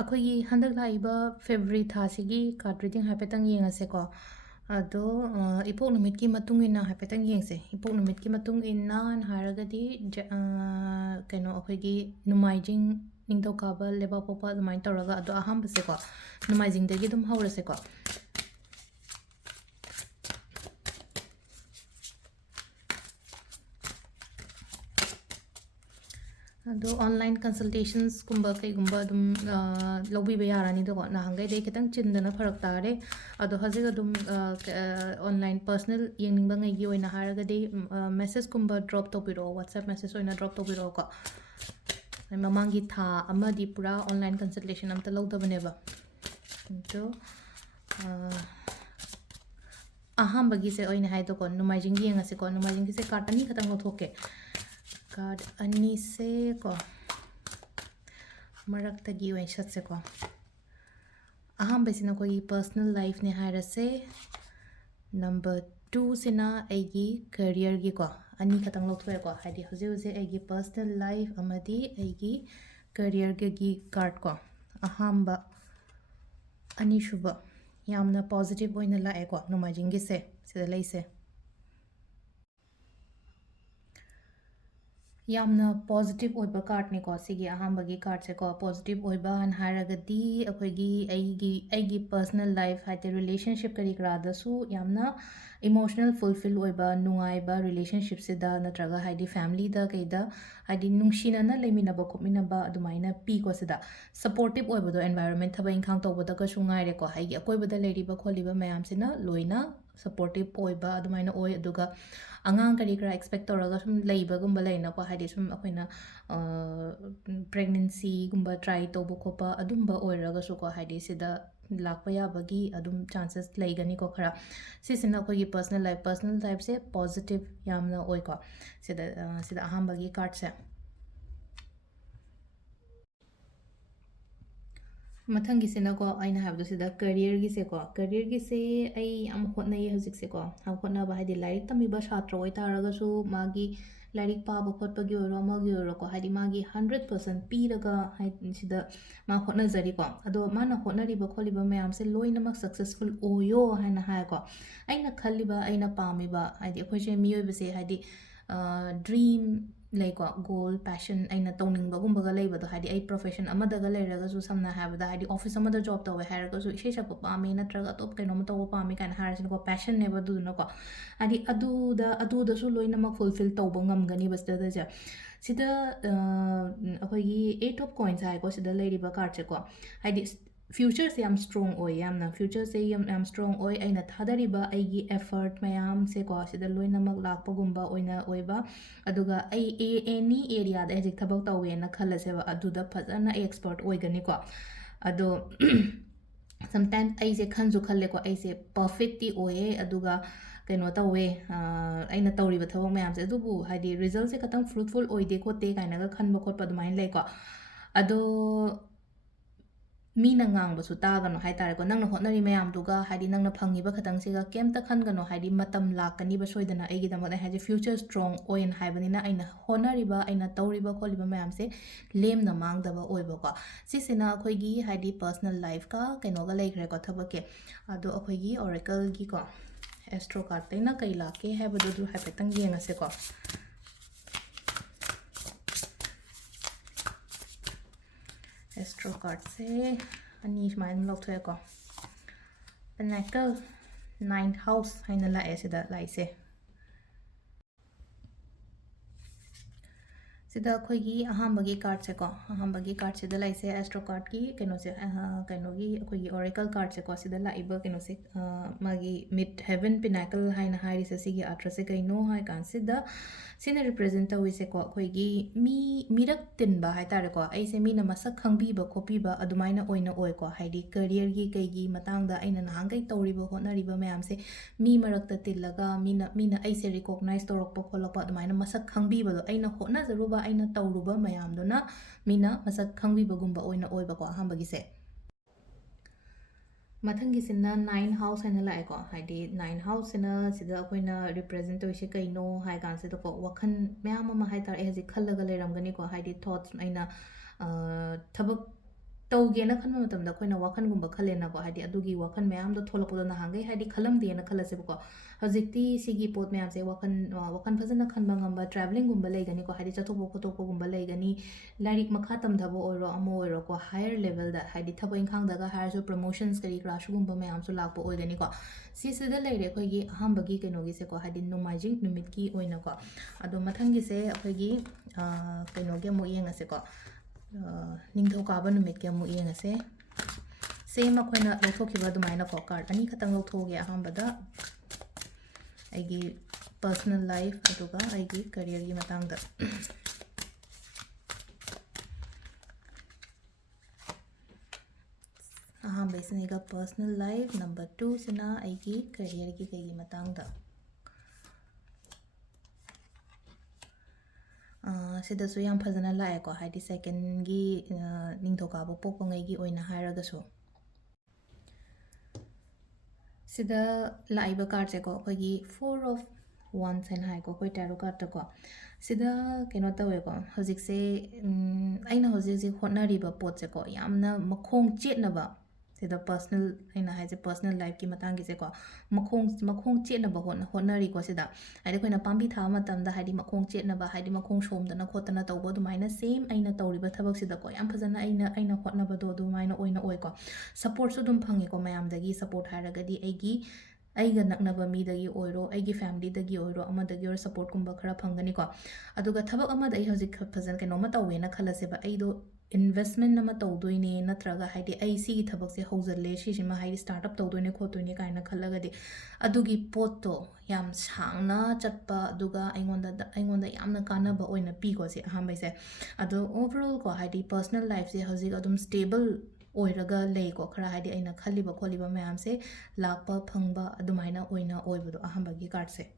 ꯑꯩꯈꯣꯏꯒꯤ ꯍꯟꯗꯛ ꯂꯥꯛꯏꯕ ꯐꯦꯕ꯭ꯔꯨꯋꯥꯔꯤ ꯊꯥꯁꯤꯒꯤ ꯀꯥꯔꯗ ꯔꯤꯗꯤꯡ ꯍꯥꯏꯐꯦꯠꯇꯪ ꯌꯦꯡꯉꯁꯦꯀꯣ ꯑꯗꯣ ꯏꯄꯣꯛ ꯅꯨꯃꯤꯠꯀꯤ ꯃꯇꯨꯡ ꯏꯟꯅ ꯍꯥꯏꯐꯦꯠꯇꯪ ꯌꯦꯡꯁꯦ ꯏꯄꯣꯛ ꯅꯨꯃꯤꯠꯀꯤ ꯃꯇꯨꯡ ꯏꯟꯅ ꯍꯥꯏꯔꯒꯗꯤ ꯀꯩꯅꯣ ꯑꯩꯈꯣꯏꯒꯤ ꯅꯣꯡꯃꯥꯏꯖꯤꯡ ꯅꯤꯡꯊꯧꯀꯥꯕ ꯂꯩꯕꯥꯛꯄꯣꯛꯄ ꯑꯗꯨꯃꯥꯏꯅ ꯇꯧꯔꯒ ꯑꯗꯣ ꯑꯍꯥꯟꯕꯁꯦꯀꯣ ꯅꯣꯡꯃꯥꯏꯖꯤꯡꯗꯒꯤ ꯑꯗꯨꯝ ꯍꯧꯔꯁꯦꯀꯣ ꯑꯗꯣ ꯑꯣꯟꯂꯥꯏꯟ ꯀꯟꯁꯜꯇꯦꯁꯟꯁꯀꯨꯝꯕ ꯀꯩꯒꯨꯝꯕ ꯑꯗꯨꯝ ꯂꯧꯕꯤꯕ ꯌꯥꯔꯅꯤꯗꯀꯣ ꯅꯍꯥꯟꯈꯩꯗꯤ ꯈꯤꯇꯪ ꯆꯤꯟꯗꯅ ꯐꯔꯛ ꯇꯥꯔꯦ ꯑꯗꯣ ꯍꯧꯖꯤꯛ ꯑꯗꯨꯝ ꯑꯣꯟꯂꯥꯏꯟ ꯄꯔꯁꯅꯦꯜ ꯌꯦꯡꯅꯤꯡꯕꯉꯩꯒꯤ ꯑꯣꯏꯅ ꯍꯥꯏꯔꯒꯗꯤ ꯃꯦꯁꯦꯁꯀꯨꯝꯕ ꯗ꯭ꯔꯣꯞ ꯇꯧꯕꯤꯔꯛꯑꯣ ꯋꯥꯠꯁꯑꯦꯞ ꯃꯦꯁꯦꯁ ꯑꯣꯏꯅ ꯗ꯭ꯔꯣꯞ ꯇꯧꯕꯤꯔꯛꯑꯣꯀꯣ ꯃꯃꯥꯡꯒꯤ ꯊꯥ ꯑꯃꯗꯤ ꯄꯨꯔꯥ ꯑꯣꯟꯂꯥꯏꯟ ꯀꯟꯁꯜꯇꯦꯁꯟ ꯑꯝꯇ ꯂꯧꯗꯕꯅꯦꯕ ꯑꯗꯣ ꯑꯍꯥꯟꯕꯒꯤꯁꯦ ꯑꯣꯏꯅ ꯍꯥꯏꯗꯣꯀꯣ ꯅꯣꯡꯃꯥꯏꯖꯤꯡꯒꯤ ꯌꯦꯡꯉꯁꯦꯀꯣ ꯅꯣꯡꯃꯥꯏꯖꯤꯡꯒꯤꯁꯦ ꯀꯥꯔꯗ ꯑꯅꯤ ꯈꯛꯇꯪ ꯂꯧꯊꯣꯛꯀꯦ ꯀꯥꯔꯗ ꯑꯅꯤꯁꯦ ꯀꯣ ꯃꯔꯛꯇꯒꯤ ꯑꯣꯏꯅ ꯁꯠꯁꯦꯀꯣ ꯑꯍꯥꯟꯕꯁꯤꯅ ꯑꯩꯈꯣꯏꯒꯤ ꯄꯔꯁꯅꯦꯜ ꯂꯥꯏꯐꯅꯦ ꯍꯥꯏꯔꯁꯦ ꯅꯝꯕꯔ 2ꯁꯤꯅ ꯑꯩꯒꯤ ꯀꯦꯔꯤꯌꯔꯒꯤꯀꯣ ꯑꯅꯤ ꯈꯛꯇꯪ ꯂꯧꯊꯣꯛꯑꯦꯀꯣ ꯍꯥꯏꯗꯤ ꯍꯧꯖꯤꯛ ꯍꯧꯖꯤꯛ ꯑꯩꯒꯤ ꯄꯔꯁꯅꯦꯜ ꯂꯥꯏꯐ ꯑꯃꯗꯤ ꯑꯩꯒꯤ ꯀꯦꯔꯤꯌꯔꯒꯤ ꯀꯥꯔꯗꯀꯣ ꯑꯍꯥꯟꯕ ꯑꯅꯤꯁꯨꯕ ꯌꯥꯝꯅ ꯄꯣꯖꯤꯇꯤቭ ꯑꯣꯏꯅ ꯂꯥꯛꯑꯦꯀꯣ ꯅꯣꯡꯃꯥꯏꯖꯤꯡꯒꯤꯁꯦ ꯁꯤꯗ ꯂꯩꯁꯦ ꯌꯥꯝꯅ ꯄꯣꯖꯤꯇꯤቭ ꯑꯣꯏꯕ ꯀꯥꯔꯗꯅꯤꯀꯣ ꯁꯤꯒꯤ ꯑꯍꯥꯟꯕꯒꯤ ꯀꯥꯔꯗꯁꯦꯀꯣ ꯄꯣꯖꯤꯇꯤቭ ꯑꯣꯏꯕꯅ ꯍꯥꯏꯔꯒꯗꯤ ꯑꯩꯈꯣꯏꯒꯤ ꯑꯩꯒꯤ ꯄꯔꯁꯅꯦꯜ ꯂꯥꯏꯐ ꯍꯥꯏꯗꯤ ꯔꯤꯂꯦꯁꯟꯁꯤꯞ ꯀꯔꯤ ꯀꯔꯥꯗꯁꯨ ꯌꯥꯝꯅ ꯏꯃꯣꯁꯅꯦꯜ ꯐꯨꯜꯐꯤꯜ ꯑꯣꯏꯕ ꯅꯨꯡꯉꯥꯏꯕ ꯔꯤꯂꯦꯁꯟꯁꯤꯞꯁꯤꯗ ꯅꯠꯇ꯭ꯔꯒ ꯍꯥꯏꯗꯤ ꯐꯦꯃꯤꯂꯤꯗ ꯀꯩꯗ ꯍꯥꯏꯗꯤ ꯅꯨꯡꯁꯤꯅꯅ ꯂꯩꯃꯤꯟꯅꯕ ꯈꯣꯠꯃꯤꯟꯅꯕ ꯑꯗꯨꯃꯥꯏꯅ ꯄꯤꯀꯣ ꯁꯤꯗ ꯁꯄꯣꯔꯇꯤቭ ꯑꯣꯏꯕꯗꯣ ꯑꯦꯟꯚꯥꯏꯔꯣꯟꯃꯦꯟ ꯊꯕꯛ ꯏꯪꯈꯥꯡ ꯇꯧꯕꯗꯒꯁꯨ ꯉꯥꯏꯔꯦꯀꯣ ꯍꯥꯏꯗꯤ ꯑꯀꯣꯏꯕꯗ ꯂꯩꯔꯤꯕ ꯈꯣꯠꯂꯤꯕ ꯃꯌꯥꯝꯁꯤꯅ ꯂꯣꯏꯅ ꯁꯄꯣꯔꯇꯤቭ ꯑꯣꯏꯕ ꯑꯗꯨꯃꯥꯏꯅ ꯑꯣꯏ ꯑꯗꯨꯒ ꯑꯉꯥꯡ ꯀꯔꯤ ꯀꯔꯥ ꯑꯦꯛꯁꯄꯦꯛ ꯇꯧꯔꯒ ꯁꯨꯝ ꯂꯩꯕꯒꯨꯝꯕ ꯂꯩꯅꯀꯣ ꯍꯥꯏꯗꯤ ꯁꯨꯝ ꯑꯩꯈꯣꯏꯅ ꯄ꯭ꯔꯦꯒꯅꯦꯟꯁꯤꯒꯨꯝꯕ ꯇ꯭ꯔꯥꯏ ꯇꯧꯕ ꯈꯣꯠꯄ ꯑꯗꯨꯝꯕ ꯑꯣꯏꯔꯒꯁꯨꯀꯣ ꯍꯥꯏꯗꯤ ꯁꯤꯗ ꯂꯥꯛꯄ ꯌꯥꯕꯒꯤ ꯑꯗꯨꯝ ꯆꯥꯟꯁꯦꯁ ꯂꯩꯒꯅꯤꯀꯣ ꯈꯔ ꯁꯤꯁꯤꯅ ꯑꯩꯈꯣꯏꯒꯤ ꯄꯔꯁꯅꯦꯜ ꯂꯥꯏꯐꯁꯦ ꯄꯣꯖꯤꯇꯤቭ ꯌꯥꯝꯅ ꯑꯣꯏꯀꯣ ꯁꯤꯗ ꯑꯍꯥꯟꯕꯒꯤ ꯀꯥꯔꯗꯁꯦ ꯃꯊꯪꯒꯤꯁꯤꯅꯀꯣ ꯑꯩꯅ ꯍꯥꯏꯕꯗꯣ ꯁꯤꯗ ꯀꯦꯔꯤꯌꯔꯒꯤꯁꯦꯀꯣ ꯀꯦꯔꯤꯌꯔꯒꯤꯁꯦ ꯑꯩ ꯌꯥꯝ ꯍꯣꯠꯅꯩ ꯍꯧꯖꯤꯛꯁꯦꯀꯣ ꯍꯣꯠꯅꯕ ꯍꯥꯏꯗꯤ ꯂꯥꯏꯔꯤꯛ ꯇꯝꯃꯤꯕ ꯁꯥꯇ꯭ꯔ ꯑꯣꯏꯇꯥꯔꯒꯁꯨ ꯃꯥꯒꯤ ꯂꯥꯏꯔꯤꯛ ꯄꯥꯕ ꯈꯣꯠꯄꯒꯤ ꯑꯣꯏꯔꯣ ꯑꯃꯒꯤ ꯑꯣꯏꯔꯣꯀꯣ ꯍꯥꯏꯗꯤ ꯃꯥꯒꯤ 100% ꯄꯤꯔꯒ ꯁꯤꯗ ꯃꯥ ꯍꯣꯠꯅꯖꯔꯤꯀꯣ ꯑꯗꯣ ꯃꯥꯅ ꯍꯣꯠꯅꯔꯤꯕ ꯈꯣꯠꯂꯤꯕ ꯃꯌꯥꯝꯁꯦ ꯂꯣꯏꯅꯃꯛ ꯁꯛꯁꯦꯁꯐꯨꯜ ꯑꯣꯏꯌꯣ ꯍꯥꯏꯅ ꯍꯥꯏꯀꯣ ꯑꯩꯅ ꯈꯜꯂꯤꯕ ꯑꯩꯅ ꯄꯥꯝꯃꯤꯕ ꯍꯥꯏꯗꯤ ꯑꯩꯈꯣꯏꯁꯦ ꯃꯤꯑꯣꯏꯕꯁꯦ ꯍꯥꯏꯗꯤ ꯗ꯭ꯔꯤꯝ ꯂꯩꯀꯣ ꯒꯣꯜ ꯄꯦꯁꯟ ꯑꯩꯅ ꯇꯧꯅꯤꯡꯕꯒꯨꯝꯕꯒ ꯂꯩꯕꯗꯣ ꯍꯥꯏꯗꯤ ꯑꯩ ꯄ꯭ꯔꯣꯐꯦꯁꯟ ꯑꯃꯗꯒ ꯂꯩꯔꯒꯁꯨ ꯁꯝꯅ ꯍꯥꯏꯔꯕꯗ ꯍꯥꯏꯗꯤ ꯑꯣꯐꯤꯁ ꯑꯃꯗ ꯖꯣꯕ ꯇꯧꯋꯦ ꯍꯥꯏꯔꯒꯁꯨ ꯏꯁꯩ ꯁꯛꯄ ꯄꯥꯝꯃꯤ ꯅꯠꯇ꯭ꯔꯒ ꯑꯇꯣꯞꯄ ꯀꯩꯅꯣꯝꯃ ꯇꯧꯕ ꯄꯥꯝꯃꯤ ꯀꯥꯏꯅ ꯍꯥꯏꯔꯁꯤꯅꯀꯣ ꯄꯦꯁꯟꯅꯦꯕ ꯑꯗꯨꯗꯨꯅꯀꯣ ꯍꯥꯏꯗꯤ ꯑꯗꯨꯗꯁꯨ ꯂꯣꯏꯅꯃꯛ ꯐꯨꯜꯐꯤꯜ ꯇꯧꯕ ꯉꯝꯒꯅꯤꯕ ꯁꯤꯗꯁꯦ ꯁꯤꯗ ꯑꯩꯈꯣꯏꯒꯤ 8 ꯑꯣꯐ ꯀꯣꯏꯟꯁ ꯍꯥꯏꯀꯣ ꯁꯤꯗ ꯂꯩꯔꯤꯕ ꯀꯥꯔꯠꯁꯦꯀꯣ ꯍꯥꯏꯗꯤ ꯐ꯭ꯌꯨꯆꯔꯁꯦ ꯌꯥꯝ ꯁ꯭ꯇ꯭ꯔꯣꯡ ꯑꯣꯏ ꯌꯥꯝꯅ ꯐ꯭ꯌꯨꯆꯔꯁꯦ ꯌꯥꯝ ꯁ꯭ꯇ꯭ꯔꯣꯡ ꯑꯣꯏ ꯑꯩꯅ ꯊꯥꯗꯔꯤꯕ ꯑꯩꯒꯤ ꯑꯦꯐꯔꯠ ꯃꯌꯥꯝꯁꯦꯀꯣ ꯁꯤꯗ ꯂꯣꯏꯅꯃꯛ ꯂꯥꯛꯄꯒꯨꯝꯕ ꯑꯣꯏꯅ ꯑꯣꯏꯕ ꯑꯗꯨꯒ ꯑꯩ ꯑꯦꯅꯤ ꯑꯦꯔꯤꯌꯥꯗ ꯍꯧꯖꯤꯛ ꯊꯕꯛ ꯇꯧꯋꯦꯅ ꯈꯜꯂꯁꯦꯕ ꯑꯗꯨꯗ ꯐꯖꯅ ꯑꯦꯛꯁꯄꯔꯠ ꯑꯣꯏꯒꯅꯤꯀꯣ ꯑꯗꯣ ꯁꯝꯇꯥꯏꯝ ꯑꯩꯁꯦ ꯈꯟꯁꯨ ꯈꯜꯂꯦꯀꯣ ꯑꯩꯁꯦ ꯄꯔꯐꯦꯛꯇꯤ ꯑꯣꯏꯌꯦ ꯑꯗꯨꯒ ꯀꯩꯅꯣ ꯇꯧꯋꯦ ꯑꯩꯅ ꯇꯧꯔꯤꯕ ꯊꯕꯛ ꯃꯌꯥꯝꯁꯦ ꯑꯗꯨꯕꯨ ꯍꯥꯏꯗꯤ ꯔꯤꯖꯜꯠꯁꯦ ꯈꯇꯪ ꯐ꯭ꯔꯨꯠꯐꯨꯜ ꯑꯣꯏꯗꯦ ꯈꯣꯠꯇꯦ ꯀꯥꯏꯅꯒ ꯈꯟꯕ ꯈꯣꯠꯄ ꯑꯗꯨꯃꯥꯏꯅ ꯂꯩꯀꯣ ꯑꯗꯣ ꯃꯤꯅ ꯉꯥꯡꯕꯁꯨ ꯇꯥꯒꯅꯣ ꯍꯥꯏꯇꯥꯔꯦꯀꯣ ꯅꯪꯅ ꯍꯣꯠꯅꯔꯤ ꯃꯌꯥꯝꯗꯨꯒ ꯍꯥꯏꯗꯤ ꯅꯪꯅ ꯐꯪꯉꯤꯕ ꯈꯇꯪꯁꯤꯒ ꯀꯩꯝꯇ ꯈꯟꯒꯅꯣ ꯍꯥꯏꯗꯤ ꯃꯇꯝ ꯂꯥꯛꯀꯅꯤꯕ ꯁꯣꯏꯗꯅ ꯑꯩꯒꯤꯗꯃꯛꯇ ꯍꯥꯏꯗꯤ ꯐ꯭ꯌꯨꯆꯔ ꯁ꯭ꯇ꯭ꯔꯣꯡ ꯑꯣꯏꯅ ꯍꯥꯏꯕꯅꯤꯅ ꯑꯩꯅ ꯍꯣꯠꯅꯔꯤꯕ ꯑꯩꯅ ꯇꯧꯔꯤꯕ ꯈꯣꯠꯂꯤꯕ ꯃꯌꯥꯝꯁꯦ ꯂꯦꯝꯅ ꯃꯥꯡꯗꯕ ꯑꯣꯏꯕꯀꯣ ꯁꯤꯁꯤꯅ ꯑꯩꯈꯣꯏꯒꯤ ꯍꯥꯏꯗꯤ ꯄꯔꯁꯅꯦꯜ ꯂꯥꯏꯐꯀ ꯀꯩꯅꯣꯒ ꯂꯩꯈ꯭ꯔꯦꯀꯣ ꯊꯕꯛꯀꯤ ꯑꯗꯣ ꯑꯩꯈꯣꯏꯒꯤ ꯑꯣꯔꯦꯀꯜꯒꯤꯀꯣ ꯑꯦꯁꯇ꯭ꯔꯣ ꯀꯥꯔꯠꯇꯩꯅ ꯀꯩ ꯂꯥꯛꯀꯦ ꯍꯥꯏꯕꯗꯨ ꯍꯥꯏꯐꯦꯠꯇꯪ ꯌꯦꯡꯉꯁꯦꯀꯣ ꯑꯦꯁꯇ꯭ꯔꯣ ꯀꯥꯔꯠꯁꯦ ꯑꯅꯤ ꯁꯨꯃꯥꯏꯅ ꯂꯧꯊꯣꯛꯑꯦꯀꯣ ꯄꯦꯅꯥꯀꯜ 9th ꯍꯥꯎꯁ ꯍꯥꯏꯅ ꯂꯥꯛꯑꯦ ꯁꯤꯗ ꯂꯥꯛꯏꯁꯦ ꯁꯤꯗ ꯑꯩꯈꯣꯏꯒꯤ ꯑꯍꯥꯟꯕꯒꯤ ꯀꯥꯔꯠꯁꯦꯀꯣ ꯑꯍꯥꯟꯕꯒꯤ ꯀꯥꯔꯠꯁꯤꯗ ꯂꯩꯁꯦ ꯑꯦꯁꯇ꯭ꯔꯣ ꯀꯥꯔꯠꯀꯤ ꯀꯩꯅꯣꯁꯦ ꯀꯩꯅꯣꯒꯤ ꯑꯩꯈꯣꯏꯒꯤ ꯑꯣꯔꯦꯀꯜ ꯀꯥꯔꯠꯁꯦꯀꯣ ꯁꯤꯗ ꯂꯥꯛꯏꯕ ꯀꯩꯅꯣꯁꯦ ꯃꯥꯒꯤ ꯃꯤꯠ ꯍꯦꯚꯦꯟ ꯄꯤꯅꯥꯀꯜ ꯍꯥꯏꯅ ꯍꯥꯏꯔꯤꯁꯦ ꯁꯤꯒꯤ ꯑꯥꯔꯊ꯭ꯔꯁꯦ ꯀꯩꯅꯣ ꯍꯥꯏ ꯀꯥꯟꯁꯤꯗ ꯁꯤꯅ ꯔꯤꯄ꯭ꯔꯦꯖꯦꯟ ꯇꯧꯔꯤꯁꯦꯀꯣ ꯑꯩꯈꯣꯏꯒꯤ ꯃꯤꯔꯛ ꯇꯤꯟꯕ ꯍꯥꯏꯇꯥꯔꯦꯀꯣ ꯑꯩꯁꯦ ꯃꯤꯅ ꯃꯁꯛ ꯈꯪꯕꯤꯕ ꯈꯣꯠꯄꯤꯕ ꯑꯗꯨꯃꯥꯏꯅ ꯑꯣꯏꯅ ꯑꯣꯏꯀꯣ ꯍꯥꯏꯗꯤ ꯀꯦꯔꯤꯌꯔꯒꯤ ꯀꯩꯒꯤ ꯃꯇꯥꯡꯗ ꯑꯩꯅ ꯅꯍꯥꯟꯈꯩ ꯇꯧꯔꯤꯕ ꯍꯣꯠꯅꯔꯤꯕ ꯃꯌꯥꯝꯁꯦ ꯃꯤ ꯃꯔꯛꯇ ꯇꯤꯜꯂꯒ ꯃꯤꯅ ꯑꯩꯁꯦ ꯔꯤꯀꯣꯛꯅꯥꯏꯖ ꯇꯧꯔꯛꯄ ꯈꯣꯠꯂꯛꯄ ꯑꯗꯨꯃꯥꯏꯅ ꯃꯁꯛ ꯈꯪꯕꯤꯕꯗꯣ ꯑꯩꯅ ꯍꯣꯠꯅꯖꯔꯨꯕ ꯑꯩꯅ ꯇꯧꯔꯨꯕ ꯃꯌꯥꯝꯗꯨꯅ ꯃꯤꯅ ꯃꯁꯛ ꯈꯪꯕꯤꯕꯒꯨꯝꯕ ꯑꯣꯏꯅ ꯑꯣꯏꯕꯀꯣ ꯑꯍꯥꯟꯕꯒꯤꯁꯦ ꯃꯊꯪꯒꯤꯁꯤꯅ 9 ꯍꯥꯎꯁ ꯍꯥꯏꯅ ꯂꯥꯛꯑꯦꯀꯣ ꯍꯥꯏꯗꯤ 9 ꯍꯥꯎꯁꯁꯤꯅ ꯁꯤꯗ ꯑꯩꯈꯣꯏꯅ ꯔꯤꯄ꯭ꯔꯦꯖꯦꯟ ꯇꯧꯔꯤꯁꯦ ꯀꯩꯅꯣ ꯍꯥꯏ ꯀꯥꯟꯁꯤꯗꯀꯣ ꯋꯥꯈꯜ ꯃꯌꯥꯝ ꯑꯃ ꯍꯥꯏꯇꯥꯔꯦ ꯑꯩ ꯍꯧꯖꯤꯛ ꯈꯜꯂꯒ ꯂꯩꯔꯝꯒꯅꯤꯀꯣ ꯍꯥꯏꯗꯤ ꯊꯣꯠꯁ ꯑꯩꯅ ꯊꯕꯛ ꯇꯧꯒꯦꯅ ꯈꯟꯕ ꯃꯇꯝꯗ ꯑꯩꯈꯣꯏꯅ ꯋꯥꯈꯟꯒꯨꯝꯕ ꯈꯜꯂꯦꯅꯀꯣ ꯍꯥꯏꯗꯤ ꯑꯗꯨꯒꯤ ꯋꯥꯈꯟ ꯃꯌꯥꯝꯗꯣ ꯊꯣꯛꯂꯛꯄꯗꯣ ꯅꯍꯥꯟꯈꯩ ꯍꯥꯏꯗꯤ ꯈꯜꯂꯝꯗꯦꯅ ꯈꯜꯂꯁꯦꯕꯀꯣ ꯍꯧꯖꯤꯛꯇꯤ ꯁꯤꯒꯤ ꯄꯣꯠ ꯃꯌꯥꯝꯁꯦ ꯋꯥꯈꯟ ꯐꯖꯅ ꯈꯟꯕ ꯉꯝꯕ ꯇ꯭ꯔꯥꯚꯦꯂꯤꯡꯒꯨꯝꯕ ꯂꯩꯒꯅꯤꯀꯣ ꯍꯥꯏꯗꯤ ꯆꯠꯊꯣꯛꯄ ꯈꯣꯠꯇꯣꯛꯄꯒꯨꯝꯕ ꯂꯩꯒꯅꯤ ꯂꯥꯏꯔꯤꯛ ꯃꯈꯥ ꯇꯝꯊꯕ ꯑꯣꯏꯔꯣ ꯑꯃ ꯑꯣꯏꯔꯣꯀꯣ ꯍꯥꯌꯔ ꯂꯦꯚꯦꯜꯗ ꯍꯥꯏꯗꯤ ꯊꯕꯛ ꯏꯪꯈꯥꯡꯗꯒ ꯍꯥꯏꯔꯁꯨ ꯄ꯭ꯔꯃꯣꯁꯟꯁ ꯀꯔꯤ ꯀꯔꯥ ꯁꯤꯒꯨꯝꯕ ꯃꯌꯥꯝꯁꯨ ꯂꯥꯛꯄ ꯑꯣꯏꯒꯅꯤꯀꯣ ꯁꯤꯁꯤꯗ ꯂꯩꯔꯦ ꯑꯩꯈꯣꯏꯒꯤ ꯑꯍꯥꯟꯕꯒꯤ ꯀꯩꯅꯣꯒꯤꯁꯦꯀꯣ ꯍꯥꯏꯗꯤ ꯅꯣꯡꯃꯥꯏꯖꯤꯡ ꯅꯨꯃꯤꯠꯀꯤ ꯑꯣꯏꯅꯀꯣ ꯑꯗꯣ ꯃꯊꯪꯒꯤꯁꯦ ꯑꯩꯈꯣꯏꯒꯤ ꯀꯩꯅꯣꯒꯤ ꯑꯃꯨꯛ ꯌꯦꯡꯉꯁꯦꯀꯣ ꯅꯤꯡꯊꯧꯀꯥꯕ ꯅꯨꯃꯤꯠꯀꯤ ꯑꯃꯨꯛ ꯌꯦꯡꯉꯁꯦ ꯁꯦꯝ ꯑꯩꯈꯣꯏꯅ ꯂꯧꯊꯣꯛꯈꯤꯕ ꯑꯗꯨꯃꯥꯏꯅꯀꯣ ꯀꯥꯔꯠ ꯑꯅꯤ ꯈꯛꯇꯪ ꯂꯧꯊꯣꯛꯑꯒꯦ ꯑꯍꯥꯟꯕꯗ ꯑꯩꯒꯤ ꯄꯔꯁꯣꯅꯦꯜ ꯂꯥꯏꯐ ꯑꯗꯨꯒ ꯑꯩꯒꯤ ꯀꯔꯤꯌꯔꯒꯤ ꯃꯇꯥꯡꯗ ꯑꯍꯥꯟꯕꯩꯁꯤꯅ ꯄꯔꯁꯣꯅꯦल लाइफ नंबर 2 सिना ꯑꯩꯒꯤ ꯀꯔꯤꯌꯔꯒꯤ ꯀꯩꯒꯤ ꯃꯇꯥꯡꯗ ꯁꯤꯗꯁꯨ ꯌꯥꯝ ꯐꯖꯅ ꯂꯥꯛꯑꯦꯀꯣ ꯍꯥꯏꯗꯤ ꯁꯦꯀꯦꯟꯒꯤ ꯅꯤꯡꯊꯧꯀꯥꯕ ꯄꯣꯛꯄꯉꯩꯒꯤ ꯑꯣꯏꯅ ꯍꯥꯏꯔꯒꯁꯨ ꯁꯤꯗ ꯂꯥꯛꯏꯕ ꯀꯥꯔꯠꯁꯦꯀꯣ ꯑꯩꯈꯣꯏꯒꯤ 4 of Wands ꯍꯥꯏꯅ ꯍꯥꯏꯀꯣ ꯑꯩꯈꯣꯏ ꯇꯦꯔꯣ ꯀꯥꯔꯠꯇꯀꯣ ꯁꯤꯗ ꯀꯩꯅꯣ ꯇꯧꯋꯦꯀꯣ ꯍꯧꯖꯤꯛꯁꯦ ꯑꯩꯅ ꯍꯧꯖꯤꯛ ꯍꯣꯠꯅꯔꯤꯕ ꯄꯣꯠꯁꯦꯀꯣ ꯌꯥꯝꯅ ꯃꯈꯣꯡ ꯆꯦꯠꯅꯕ ꯁꯤꯗ ꯄꯔꯁꯅꯦꯜ ꯑꯩꯅ ꯍꯥꯏꯁꯦ ꯄꯔꯁꯅꯦꯜ ꯂꯥꯏꯐꯀꯤ ꯃꯇꯥꯡꯒꯤꯁꯦꯀꯣ ꯃꯈꯣꯡ ꯆꯦꯠꯅꯕ ꯍꯣꯠꯅꯔꯤꯀꯣ ꯁꯤꯗ ꯍꯥꯏꯗꯤ ꯑꯩꯈꯣꯏꯅ ꯄꯥꯝꯕꯤ ꯊꯥꯕ ꯃꯇꯝꯗ ꯍꯥꯏꯗꯤ ꯃꯈꯣꯡ ꯆꯦꯠꯅꯕ ꯍꯥꯏꯗꯤ ꯃꯈꯣꯡ ꯁꯣꯝꯗꯅ ꯈꯣꯠꯇꯅ ꯇꯧꯕ ꯑꯗꯨꯃꯥꯏꯅ ꯁꯦꯝ ꯑꯩꯅ ꯇꯧꯔꯤꯕ ꯊꯕꯛꯁꯤꯗꯀꯣ ꯌꯥꯝ ꯐꯖꯅ ꯑꯩꯅ ꯍꯣꯠꯅꯕꯗꯣ ꯑꯗꯨꯃꯥꯏꯅ ꯑꯣꯏꯅ ꯑꯣꯏꯀꯣ ꯁꯞꯄꯣꯔꯠꯁꯨ ꯑꯗꯨꯝ ꯐꯪꯉꯦꯀꯣ ꯃꯌꯥꯝꯗꯒꯤ ꯁꯞꯄꯣꯔꯠ ꯍꯥꯏꯔꯒꯗꯤ ꯑꯩꯒ ꯅꯛꯅꯕ ꯃꯤꯗꯒꯤ ꯑꯣꯏꯔꯣ ꯑꯩꯒꯤ ꯐꯦꯃꯤꯂꯤꯗꯒꯤ ꯑꯣꯏꯔꯣ ꯑꯃꯗꯒꯤ ꯑꯣꯏꯔꯣ ꯁꯞꯄꯣꯔꯠꯀꯨꯝꯕ ꯈꯔ ꯐꯪꯒꯅꯤꯀꯣ ꯑꯗꯨꯒ ꯊꯕꯛ ꯑꯃꯗ ꯑꯩ ꯍꯧꯖꯤꯛ ꯐꯖꯅ ꯀꯩꯅꯣꯝꯃ ꯇꯧꯋꯦꯅ ꯈꯜꯂꯁꯦꯕ ꯑꯩꯗꯣ इन्वेस्टमेंट अमा तौदोइने नत्रगा हाइदि ऐ सिगी थबकसे हौजल्ले सिसिमा हाइदि स्टार्टअप तौदोइने खोतोइने काइना खल्लगदि अदुगी पोतो याम सांगना चटपा अदुगा अइंगोंदा यामना कानबा ओइना पीको से अहांबैसे अदो ओवरऑल को हाइदि पर्सनल लाइफ से हजिक अदुम स्टेबल ओइरगा लेको खरा हाइदि अइना खल्लिबा खोलिबा मयाम से लाकपा फंगबा अदुमाइना ओइना ओइबदो अहांबगी कार्ड से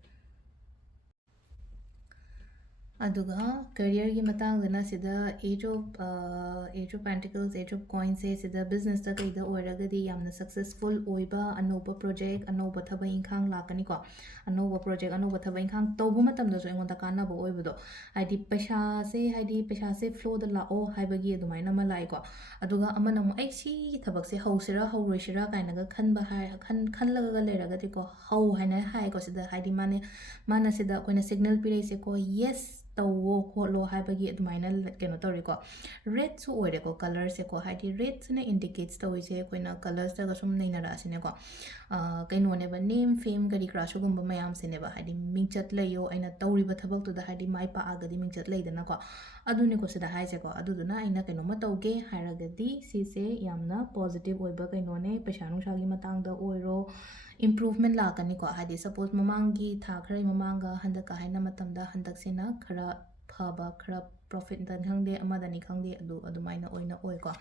अदुगा करियर की मतांगदना सिदा ace of pentacles ace of coins से सिदा बिजनेस ता कइदा ओइरगदि यामना सक्सेसफुल ओइबा अनोबा प्रोजेक्ट अनोबा थबा इंखांग लाकनी को अनोबा प्रोजेक्ट अनोबा थबा इंखांग तौबु मतमदसो एंगोंदा कानाबा ओइबदो हाइदि पैसा से फ्लो द लाओ हाइबगी अदुमाइना मा लाइको अदुगा अमना मु ऐ सी थबक से हौसिरा हौरोइसिरा काइनागा खनबा हाइ खनलगा लेरगदि को हौ हाइना हाइको सिदा हाइदि माना सिदा कोइना सिग्नल पिरेसे को यस तवो खोलो हाइबगी अदुमाइना केनो तौरिको रेड सु ओइरेको कलर से को हाइदि रेड ने इंडिकेट्स तौइसे कोइना कलर्स तगा सुम नैनारा सिनेको कइनोनेबा नेम फेम गरी क्रासुगुम्बा मयाम सिनेबा हाइदि मिंचत लयो अइना तौरिबा थबक्तुदा हाइदि माइ पाआगदि मिंचत लैदनाको अदुनिको सिदा हाइसेको अदुदुना अइना कइनोमा तौगे हाइरगदि सिसे यामना पॉजिटिव ओइबा कइनोने पैसा नुसागी मतांगदा ओइरो इम्प्रूवमेंट लाकनिको हाइदि सपोज ममांगी था खरै ममांगा हंदक हाइना मतमदा हंदक सेना खरा फबा खरा प्रॉफिट दन खंगदे अमदनी खंगदे अदुमाइना ओइना ओइको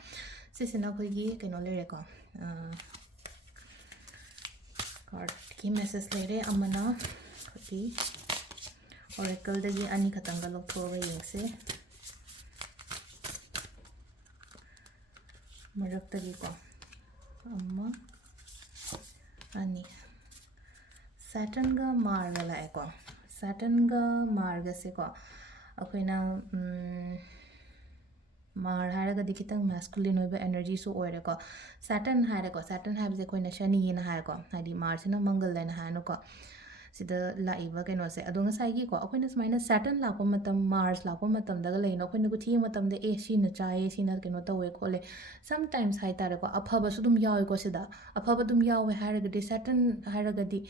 सिसिना खोइगी कइनो लेरेको कार्ड की मेसेज लेरे अमना खोइगी ओरेकल दगी अनि खतंगा लोथोगा येंगसे मरक्तगी को अम्मा अनि सैटर्न गा मार्ग लाएको सैटर्न गा मार्ग से को अखोइना मार हारगदि खितंग मैस्कुलिन ओइबा एनर्जी सो ओइरेको सैटर्न हाइबजे अखोइना शनि ना हाइको हाइदि मार्सना मंगल लेना हाइनको सिदा लाइबा कइनोसे अदो ngसाइगी को अखोइना समाइना सैटर्न लापो मतम मार्स लापो मतम दगा लेनो अखोइना गुथि मतम दे ए सिना चाए सिना कइनो तवे खोले समटाइम्स हाइ तारेको अफबा सुदुम यावेको सिदा अफबा दुम यावे हारगदि सैटर्न हारगदि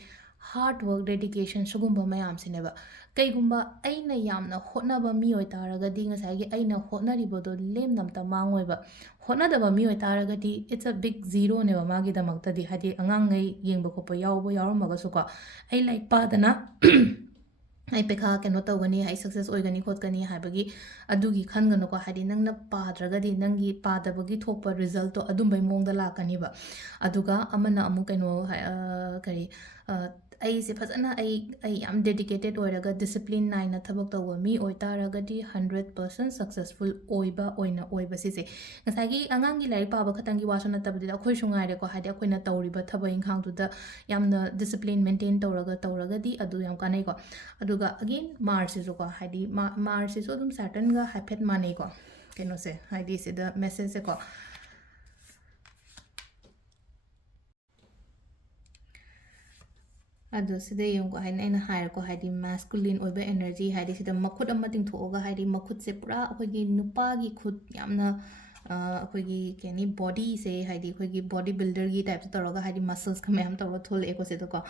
हार्ड वर्क डेडिकेशन सुगुम्बा मयाम सिनेबा कईगुम्बा अइना यामना होटनाबा मी ओइ तारगदि ngसाइगी अइना होटनारिबदो लेम नमता मांगोइबा होटनादबा मी ओइ तारगदि इट्स अ बिग जीरो नेबा मागी दमक्तदि हादि अंगांगै येंबा खोपा यावबो यावरमगसुको अइ लाइक पादना आई पेखा केनो तौगनी आई सक्सेस ओइगनी खोतगनी हाइबगी अदुगी खनगनको हाइदि नंगना पाद्रगदि नंगी पादबगी थोकपा रिजल्ट तो अदुम्बै मोंगदा लाकनीबा अदुगा अमना अमु केनो करी आई से फजना आई याम डेडिकेटेड ओइरगा डिसिप्लिन नाइना थबक तौबा मी ओइ तारगदि 100% सक्सेसफुल ओइबा ओइना ओइबा सिसे ngसाइगी अंगांगी लाइक पाबा खतंगी वासो नतबदि अखोइ सुंगाइरेको हाइदि अखोइना तौरिबा थबक इंखांगदुदा यामना डिसिप्लिन मेंटेन तौरगदि अदु याम कानैको अदुगा अगेन मार्सिसुको हाइदि मार्सिसु अदुम सैटर्न गा हाइफेट मानैको केनोसे हाइदि सिदा मेसेज से को ꯑꯗꯣ ꯁꯤꯗ ꯌꯦꯡꯉꯨꯀꯣ ꯍꯥꯏꯅ ꯑꯩꯅ ꯍꯥꯏꯔꯦꯀꯣ ꯍꯥꯏꯗꯤ ꯃꯥꯁꯀꯨꯂꯤꯟ ꯑꯣꯏꯕ ꯑꯦꯅꯔꯖꯤ ꯍꯥꯏꯗꯤ ꯁꯤꯗ ꯃꯈꯨꯠ ꯑꯃ ꯇꯤꯡꯊꯣꯛꯑꯒ ꯍꯥꯏꯗꯤ ꯃꯈꯨꯠꯁꯦ ꯄꯨꯔꯥ ꯑꯩꯈꯣꯏꯒꯤ ꯅꯨꯄꯥꯒꯤ ꯈꯨꯠ ꯌꯥꯝꯅ ꯑꯩꯈꯣꯏꯒꯤ ꯀꯩ ꯍꯥꯏꯅꯤ ꯕꯣꯗꯤꯁꯦ ꯍꯥꯏꯗꯤ ꯑꯩꯈꯣꯏꯒꯤ ꯕꯣꯗꯤ ꯕꯤꯜꯗꯔꯒꯤ ꯇꯥꯏꯞꯇ ꯇꯧꯔꯒ ꯍꯥꯏꯗꯤ ꯃꯁꯜꯁꯀ ꯃꯌꯥꯝ ꯇꯧꯔꯒ ꯊꯣꯛꯂꯛꯑꯦꯀꯣ ꯁꯤꯗꯀꯣ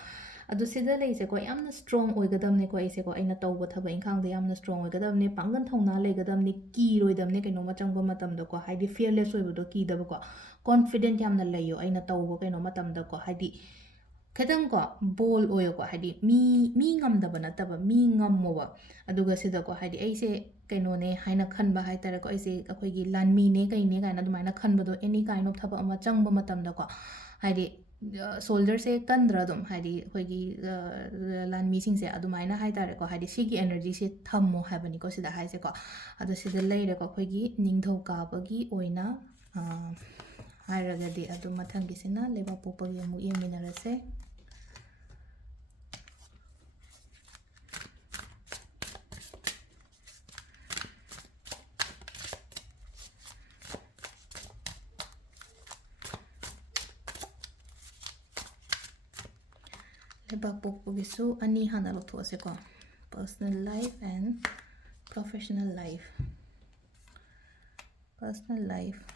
ꯑꯗꯣ ꯁꯤꯗ ꯂꯩꯁꯦꯀꯣ ꯌꯥꯝꯅ ꯁ꯭ꯇ꯭ꯔꯣꯡ ꯑꯣꯏꯒꯗꯕꯅꯦꯀꯣ ꯑꯩꯁꯦꯀꯣ ꯑꯩꯅ ꯇꯧꯕ ꯊꯕꯛ ꯏꯪꯈꯥꯡꯗ ꯌꯥꯝꯅ ꯁ꯭ꯇ꯭ꯔꯣꯡ ꯑꯣꯏꯒꯗꯕꯅꯦ ꯄꯥꯡꯒꯜ ꯊꯧꯅꯥ ꯂꯩꯒꯗꯕꯅꯦ ꯀꯤꯔꯣꯏꯗꯕꯅꯦ ꯀꯩꯅꯣꯝꯃ ꯆꯪꯕ ꯃꯇꯝꯗꯀꯣ ꯍꯥꯏꯗꯤ ꯐꯤꯌꯔꯂꯦꯁ ꯑꯣꯏꯕꯗꯣ ꯀꯤꯗꯕꯀꯣ ꯀꯣꯟꯐꯤꯗꯦꯟꯠ ꯌꯥꯝꯅ ꯂꯩꯌꯣ ꯑꯩꯅ ꯇꯧꯕ ꯀꯩꯅꯣ ꯃꯇꯝꯗꯀꯣ ꯍꯥꯏꯗꯤ ꯈꯤꯇꯪꯀꯣ ꯕꯣꯜ ꯑꯣꯏꯌꯣꯀꯣ ꯍꯥꯏꯗꯤ ꯃꯤ ꯉꯝꯗꯕ ꯅꯠꯇꯕ ꯃꯤ ꯉꯝꯃꯣꯕ ꯑꯗꯨꯒ ꯁꯤꯗꯀꯣ ꯍꯥꯏꯗꯤ ꯑꯩꯁꯦ ꯀꯩꯅꯣꯅꯦ ꯍꯥꯏꯅ ꯈꯟꯕ ꯍꯥꯏꯇꯥꯔꯦꯀꯣ ꯑꯩꯁꯦ ꯑꯩꯈꯣꯏꯒꯤ ꯂꯥꯟꯃꯤꯅꯦ ꯀꯩꯅꯦ ꯀꯥꯏꯅ ꯑꯗꯨꯃꯥꯏꯅ ꯈꯟꯕꯗꯣ ꯑꯦꯅꯤ ꯀꯥꯏꯟ ꯑꯣꯐ ꯊꯕꯛ ꯑꯃ ꯆꯪꯕ ꯃꯇꯝꯗꯀꯣ ꯍꯥꯏꯗꯤ ꯁꯣꯜꯖꯔꯁꯦ ꯀꯟꯗ꯭ꯔꯥ ꯑꯗꯨꯝ ꯍꯥꯏꯗꯤ ꯑꯩꯈꯣꯏꯒꯤ ꯂꯥꯟꯃꯤꯁꯤꯡꯁꯦ ꯑꯗꯨꯃꯥꯏꯅ ꯍꯥꯏꯇꯥꯔꯦꯀꯣ ꯍꯥꯏꯗꯤ ꯁꯤꯒꯤ ꯑꯦꯅꯔꯖꯤꯁꯦ ꯊꯝꯃꯣ ꯍꯥꯏꯕꯅꯤꯀꯣ ꯁꯤꯗ ꯍꯥꯏꯁꯦꯀꯣ ꯑꯗꯣ ꯁꯤꯗ ꯂꯩꯔꯦꯀꯣ ꯑꯩꯈꯣꯏꯒꯤ ꯅꯤꯡꯊꯧꯀꯥꯕꯒꯤ ꯑꯣꯏꯅ ꯍꯥꯏꯔꯒꯗꯤ ꯑꯗꯨ ꯃꯊꯪꯒꯤꯁꯤꯅ ꯂꯩꯕꯥꯛꯄꯣꯛꯄꯒꯤ ꯑꯃꯨꯛ ꯌꯦꯡꯃꯤꯟꯅꯔꯁꯦ ꯂꯩꯕꯥꯛꯄꯣꯛꯄꯒꯤꯁꯨ ꯑꯅꯤ ꯍꯥꯟꯅ ꯂꯧꯊꯣꯛꯑꯁꯦꯀꯣ personal life and professional life personal life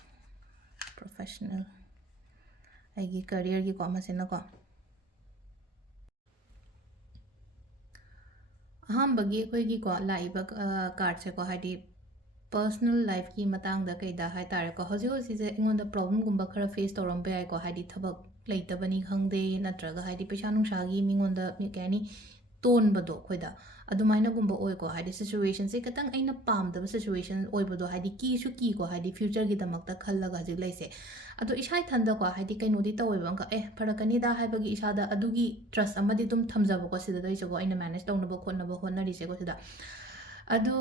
professional ꯑꯩꯒꯤ ꯀꯔꯤꯌꯔꯒꯤꯀꯣ ꯑꯃꯁꯤꯅꯀꯣ ꯑꯍꯥꯟꯕꯒꯤ ꯑꯩꯈꯣꯏꯒꯤꯀꯣ ꯂꯥꯛꯏꯕ ꯀꯥꯔꯠꯁꯦꯀꯣ ꯍꯥꯏꯗꯤ ꯄꯔꯁꯅꯦꯜ ꯂꯥꯏꯐꯀꯤ ꯃꯇꯥꯡꯗ ꯀꯩꯗ ꯍꯥꯏꯇꯥꯔꯦꯀꯣ ꯍꯧꯖꯤꯛ ꯍꯧꯖꯤꯛꯁꯦ ꯑꯩꯉꯣꯟꯗ ꯄ꯭ꯔꯣꯕ꯭ꯂꯦꯝꯒꯨꯝꯕ ꯈꯔ ꯐꯦꯁ ꯇꯧꯔꯝꯕ ꯌꯥꯏꯀꯣ ꯍꯥꯏꯗꯤ ꯊꯕꯛ ꯂꯩꯇꯕꯅꯤ ꯈꯪꯗꯦ ꯅꯠꯇ꯭ꯔꯒ ꯍꯥꯏꯗꯤ ꯄꯩꯁꯥ ꯅꯨꯡꯁꯥꯒꯤ ꯃꯤꯉꯣꯟꯗ ꯀꯩ ꯍꯥꯏꯅꯤ ꯇꯣꯟꯕꯗꯣ ꯑꯩꯈꯣꯏꯗ ꯑꯗꯨꯃꯥꯏꯅꯒꯨꯝꯕ ꯑꯣꯏꯀꯣ ꯍꯥꯏꯗꯤ ꯁꯤꯆꯨꯋꯦꯁꯟꯁꯦ ꯈꯤꯇꯪ ꯑꯩꯅ ꯄꯥꯝꯗꯕ ꯁꯤꯆꯨꯋꯦꯁꯟ ꯑꯣꯏꯕꯗꯣ ꯍꯥꯏꯗꯤ ꯀꯤꯁꯨ ꯀꯤꯀꯣ ꯍꯥꯏꯗꯤ ꯐ꯭ꯌꯨꯆꯔꯒꯤꯗꯃꯛꯇ ꯈꯜꯂꯒ ꯍꯧꯖꯤꯛ ꯂꯩꯁꯦ ꯑꯗꯣ ꯏꯁꯥ ꯏꯊꯟꯗꯀꯣ ꯍꯥꯏꯗꯤ ꯀꯩꯅꯣꯗꯤ ꯇꯧꯋꯦꯕ ꯑꯃꯨꯛꯀ ꯐꯔꯛꯀꯅꯤꯗ ꯍꯥꯏꯕꯒꯤ ꯏꯁꯥꯗ ꯑꯗꯨꯒꯤ ꯇ꯭ꯔꯁ ꯑꯃꯗꯤ ꯑꯗꯨꯝ ꯊꯝꯖꯕꯀꯣ ꯁꯤꯗꯩꯁꯤꯀꯣ ꯑꯩꯅ ꯃꯦꯅꯦꯖ ꯇꯧꯅꯕ ꯈꯣꯠꯅꯕ ꯍꯣꯠꯅꯔꯤꯁꯦꯀꯣ ꯁꯤꯗ ꯑꯗꯣ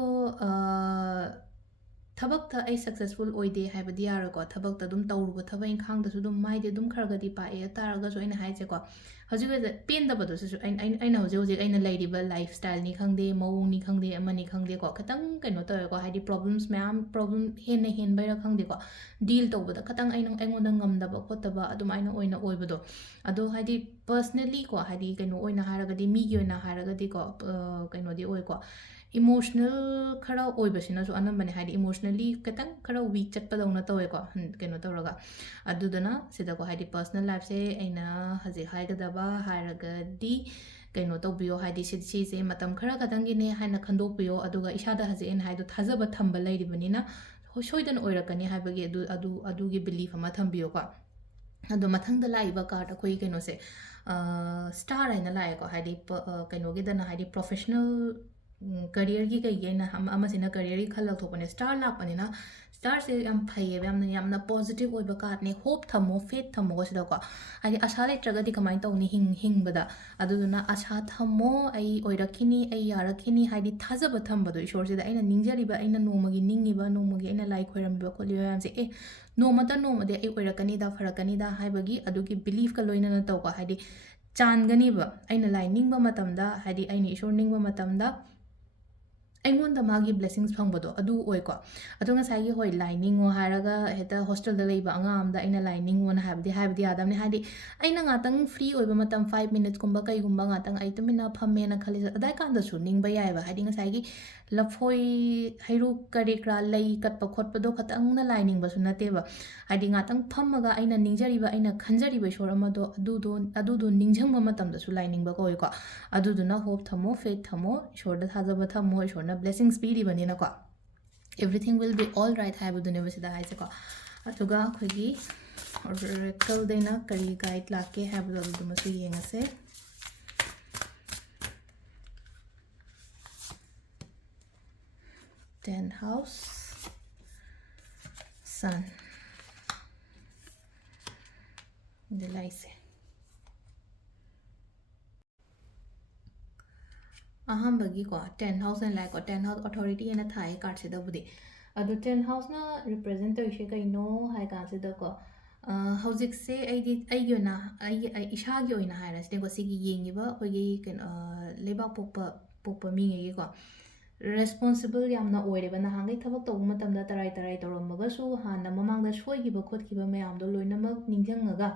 ꯊꯕꯛꯇ ꯑꯩ ꯁꯛꯁꯦꯁꯐꯨꯜ ꯑꯣꯏꯗꯦ ꯍꯥꯏꯕꯗꯤ ꯌꯥꯔꯣꯏꯀꯣ ꯊꯕꯛꯇ ꯑꯗꯨꯝ ꯇꯧꯔꯨꯕ ꯊꯕꯛ ꯏꯪꯈꯥꯡꯗꯁꯨ ꯑꯗꯨꯝ ꯃꯥꯏꯗꯤ ꯑꯗꯨꯝ ꯈꯔꯒꯗꯤ ꯄꯥꯛꯑꯦ ꯇꯥꯔꯒꯁꯨ ꯑꯩꯅ ꯍꯥꯏꯁꯦꯀꯣ ꯍꯧꯖꯤꯛ ꯍꯧꯖꯤꯛ ꯄꯦꯟꯗꯕꯗꯣ ꯁꯤꯁꯨ ꯑꯩꯅ ꯍꯧꯖꯤꯛ ꯍꯧꯖꯤꯛ ꯑꯩꯅ ꯂꯩꯔꯤꯕ ꯂꯥꯏꯐ ꯁ꯭ꯇꯥꯏꯜꯅꯤ ꯈꯪꯗꯦ ꯃꯑꯣꯡꯅꯤ ꯈꯪꯗꯦ ꯑꯃꯅꯤ ꯈꯪꯗꯦꯀꯣ ꯈꯤꯇꯪ ꯀꯩꯅꯣ ꯇꯧꯋꯦꯀꯣ ꯍꯥꯏꯗꯤ ꯄ꯭ꯔꯣꯕ꯭ꯂꯦꯝꯁ ꯃꯌꯥꯝ ꯄ꯭ꯔꯣꯕ꯭ꯂꯦꯝ ꯍꯦꯟꯅ ꯍꯦꯟꯕꯩꯔꯥ ꯈꯪꯗꯦꯀꯣ ꯗꯤꯜ ꯇꯧꯕꯗ ꯈꯤꯇꯪ ꯑꯩꯉꯣꯟꯗ ꯉꯝꯗꯕ ꯈꯣꯠꯇꯕ ꯑꯗꯨꯃꯥꯏꯅ ꯑꯣꯏꯅ ꯑꯣꯏꯕꯗꯣ ꯑꯗꯣ ꯍꯥꯏꯗꯤ ꯄꯔꯁꯅꯦꯜꯂꯤꯀꯣ ꯍꯥꯏꯗꯤ ꯀꯩꯅꯣ ꯑꯣꯏꯅ ꯍꯥꯏꯔꯒꯗꯤ ꯃꯤꯒꯤ ꯑꯣꯏꯅ ꯍꯥꯏꯔꯒꯗꯤꯀꯣ ꯀꯩꯅꯣꯗꯤ ꯑꯣꯏꯀꯣ ꯏꯃꯣꯁꯅꯦꯜ ꯈꯔ ꯑꯣꯏꯕꯁꯤꯅꯁꯨ ꯑꯅꯝꯕꯅꯦ ꯍꯥꯏꯗꯤ ꯏꯃꯣꯁꯅꯦꯜꯂꯤ ꯈꯤꯇꯪ ꯈꯔ ꯋꯤꯛ ꯆꯠꯄꯗꯧꯅ ꯇꯧꯋꯦꯀꯣ ꯀꯩꯅꯣ ꯇꯧꯔꯒ ꯑꯗꯨꯗꯨꯅ ꯁꯤꯗꯀꯣ ꯍꯥꯏꯗꯤ ꯄꯔꯁꯅꯦꯜ ꯂꯥꯏꯐꯁꯦ ꯑꯩꯅ ꯍꯧꯖꯤꯛ ꯍꯥꯏꯒꯗꯕ ꯍꯥꯏꯔꯒꯗꯤ ꯀꯩꯅꯣ ꯇꯧꯕꯤꯌꯣ ꯍꯥꯏꯗꯤ ꯁꯤꯁꯦ ꯃꯇꯝ ꯈꯔ ꯈꯛꯇꯪꯒꯤꯅꯦ ꯍꯥꯏꯅ ꯈꯟꯗꯣꯛꯄꯤꯌꯣ ꯑꯗꯨꯒ ꯏꯁꯥꯗ ꯍꯧꯖꯤꯛ ꯑꯩꯅ ꯍꯥꯏꯗꯣ ꯊꯥꯖꯕ ꯊꯝꯕ ꯂꯩꯔꯤꯕꯅꯤꯅ ꯍꯣꯏ ꯁꯣꯏꯗꯅ ꯑꯣꯏꯔꯛꯀꯅꯤ ꯍꯥꯏꯕꯒꯤ ꯑꯗꯨꯒꯤ ꯕꯤꯂꯤꯐ ꯑꯃ ꯊꯝꯕꯤꯌꯣꯀꯣ ꯑꯗꯣ ꯃꯊꯪꯗ ꯂꯥꯛꯏꯕ ꯀꯥꯔꯠ ꯑꯩꯈꯣꯏꯒꯤ ꯀꯩꯅꯣꯁꯦ ꯁ꯭ꯇꯥꯔ ꯍꯥꯏꯅ ꯂꯥꯛꯑꯦꯀꯣ ꯍꯥꯏꯗꯤ ꯀꯩꯅꯣꯒꯤꯗꯅ ꯍꯥꯏꯗꯤ ꯄ꯭ꯔꯣꯐꯦꯁꯅꯦꯜ ꯀꯔꯤꯌꯔꯒꯤ ꯀꯩꯒꯤ ꯑꯩꯅ ꯑꯃꯁꯤꯅ ꯀꯔꯤꯌꯔꯒꯤ ꯈꯜ ꯂꯧꯊꯣꯛꯄꯅꯦ ꯁ꯭ꯇꯥꯔ ꯂꯥꯛꯄꯅꯤꯅ ꯁ꯭ꯇꯥꯔꯁꯦ ꯌꯥꯝ ꯐꯩꯌꯦꯕ ꯌꯥꯝꯅ ꯄꯣꯖꯤꯇꯤቭ ꯑꯣꯏꯕ ꯀꯥꯔꯠꯅꯦ ꯍꯣꯞ ꯊꯝꯃꯣ ꯐꯦꯠ ꯊꯝꯃꯣꯀꯣ ꯁꯤꯗꯀꯣ ꯍꯥꯏꯗꯤ ꯑꯁꯥ ꯂꯩꯇ꯭ꯔꯒꯗꯤ ꯀꯃꯥꯏꯅ ꯇꯧꯅꯤ ꯍꯤꯡꯕꯗ ꯑꯗꯨꯗꯨꯅ ꯑꯁꯥ ꯊꯝꯃꯣ ꯑꯩ ꯑꯣꯏꯔꯛꯈꯤꯅꯤ ꯑꯩ ꯌꯥꯔꯛꯈꯤꯅꯤ ꯍꯥꯏꯗꯤ ꯊꯥꯖꯕ ꯊꯝꯕꯗꯣ ꯏꯁꯣꯔꯁꯤꯗ ꯑꯩꯅ ꯅꯤꯡꯖꯔꯤꯕ ꯑꯩꯅ ꯅꯣꯡꯃꯒꯤ ꯅꯤꯡꯉꯤꯕ ꯅꯣꯡꯃꯒꯤ ꯑꯩꯅ ꯂꯥꯏ ꯈꯣꯏꯔꯝꯕꯤꯕ ꯈꯣꯠꯂꯤꯕ ꯃꯌꯥꯝꯁꯦ ꯅꯣꯡꯃꯗꯤ ꯑꯩ ꯑꯣꯏꯔꯛꯀꯅꯤꯗ ꯐꯔꯛꯀꯅꯤꯗ ꯍꯥꯏꯕꯒꯤ ꯑꯗꯨꯒꯤ ꯕꯤꯂꯤꯐꯀ ꯂꯣꯏꯅꯅ ꯇꯧꯀꯣ ꯍꯥꯏꯗꯤ ꯆꯥꯟꯒꯅꯤꯕ ꯑꯩꯅ ꯂꯥꯏ ꯅꯤꯡꯕ ꯃꯇꯝꯗ ꯍꯥꯏꯗꯤ ꯑꯩꯅ ꯏꯁꯣꯔ ꯅꯤꯡꯕ ꯃꯇꯝꯗ ꯑꯩꯉꯣꯟꯗ ꯃꯥꯒꯤ ꯕ꯭ꯂꯦꯁꯤꯡꯁ ꯐꯪꯕꯗꯣ ꯑꯗꯨ ꯑꯣꯏꯀꯣ ꯑꯗꯣ ꯉꯁꯥꯏꯒꯤ ꯍꯣꯏ ꯂꯥꯏ ꯅꯤꯡꯉꯣ ꯍꯥꯏꯔꯒ ꯍꯦꯛꯇ ꯍꯣꯁꯇꯦꯜꯗ ꯂꯩꯕ ꯑꯉꯥꯡ ꯑꯝꯗ ꯑꯩꯅ ꯂꯥꯏ ꯅꯤꯡꯉꯣꯅ ꯍꯥꯏꯕꯗꯤ ꯌꯥꯗꯕꯅꯤ ꯍꯥꯏꯗꯤ ꯑꯩꯅ ꯉꯥꯛꯇꯪ ꯐ꯭ꯔꯤ ꯑꯣꯏꯕ ꯃꯇꯝ 5 ꯃꯤꯅꯠꯁꯀꯨꯝꯕ ꯀꯩꯒꯨꯝꯕ ꯉꯥꯛꯇꯪ ꯑꯩ ꯇꯨꯃꯤꯟꯅ ꯐꯝꯃꯦꯅ ꯈꯜꯂꯤꯁꯦ ꯑꯗꯥꯏ ꯀꯥꯟꯗꯁꯨ ꯅꯤꯡꯕ ꯌꯥꯏꯑꯕ ꯍꯥꯏꯗꯤ ꯉꯁꯥꯏꯒꯤ ꯂꯐꯣꯏ ꯍꯩꯔꯨꯛ ꯀꯔꯤ ꯀꯔꯥ ꯂꯩ ꯀꯠꯄ ꯈꯣꯠꯄꯗꯣ ꯈꯇꯪꯅ ꯂꯥꯏ ꯅꯤꯡꯕꯁꯨ ꯅꯠꯇꯦꯕ ꯍꯥꯏꯗꯤ ꯉꯥꯛꯇꯪ ꯐꯝꯃꯒ ꯑꯩꯅ ꯅꯤꯡꯖꯔꯤꯕ ꯑꯩꯅ ꯈꯟꯖꯔꯤꯕ ꯏꯁꯣꯔ ꯑꯃꯗꯣ ꯑꯗꯨꯗꯣ ꯅꯤꯡꯁꯤꯡꯕ ꯃꯇꯝꯗꯁꯨ ꯂꯥꯏ ꯅꯤꯡꯕ ꯀꯧꯏꯀꯣ ꯑꯗꯨꯗꯨꯅ ꯍꯣꯞ ꯊꯝꯃꯣ ꯐꯦꯠ ꯊꯝꯃꯣ ꯏꯁꯣꯔꯗ ꯊꯥꯖꯕ ꯊꯝꯃꯣ ꯏꯁꯣꯔꯅ ꯕ꯭ꯂꯦꯁꯤꯡꯁ ꯄꯤꯔꯤꯕꯅꯤꯅꯀꯣ everything will be all right ꯍꯥꯏꯕꯗꯨꯅꯦꯕ ꯁꯤꯗ ꯍꯥꯏꯁꯦꯀꯣ ꯑꯗꯨꯒ ꯑꯩꯈꯣꯏꯒꯤ ꯔꯦꯀꯜꯗꯩꯅ ꯀꯔꯤ ꯒꯥꯏꯗ ꯂꯥꯛꯀꯦ ꯍꯥꯏꯕꯗꯣ ꯑꯗꯨꯗꯨꯃꯁꯨ ꯌꯦꯡꯉꯁꯦ Ten house sun ꯂꯩꯁꯦ ꯑꯍꯥꯟꯕꯒꯤꯀꯣ 10 ꯍꯥꯎꯁ ꯑꯅ ꯂꯥꯛꯑꯦꯀꯣ 10 ꯍꯥꯎꯁ ꯑꯣꯊꯣꯔꯤꯇꯤ ꯍꯥꯏꯅ ꯊꯥꯏ ꯀꯥꯔꯠꯁꯤꯗꯕꯨꯗꯤ ꯑꯗꯣ 10 ꯍꯥꯎꯁꯅ ꯔꯤꯄ꯭ꯔꯖꯦꯟ ꯇꯧꯔꯤꯁꯦ ꯀꯩꯅꯣ ꯍꯥꯏ ꯀꯥꯟꯁꯤꯗꯀꯣ ꯍꯧꯖꯤꯛꯁꯦ ꯑꯩꯒꯤ ꯑꯣꯏꯅ ꯏꯁꯥꯒꯤ ꯑꯣꯏꯅ ꯍꯥꯏꯔꯁꯤꯅꯦꯀꯣ ꯁꯤꯒꯤ ꯌꯦꯡꯉꯤꯕ ꯑꯩꯈꯣꯏꯒꯤ ꯀꯩꯅꯣ ꯂꯩꯕꯥꯛ ꯄꯣꯛꯄ ꯃꯤꯉꯩꯒꯤꯀꯣ ꯔꯦꯁꯄꯣꯟꯁꯤꯕꯜ ꯌꯥꯝꯅ ꯑꯣꯏꯔꯦꯕ ꯅꯍꯥꯟꯒꯩ ꯊꯕꯛ ꯇꯧꯕ ꯃꯇꯝꯗ ꯇꯔꯥꯏ ꯇꯧꯔꯝꯃꯒꯁꯨ ꯍꯥꯟꯅ ꯃꯃꯥꯡꯗ ꯁꯣꯏꯈꯤꯕ ꯈꯣꯠꯈꯤꯕ ꯃꯌꯥꯝꯗꯣ ꯂꯣꯏꯅꯃꯛ ꯅꯤꯡꯁꯤꯡꯉꯒ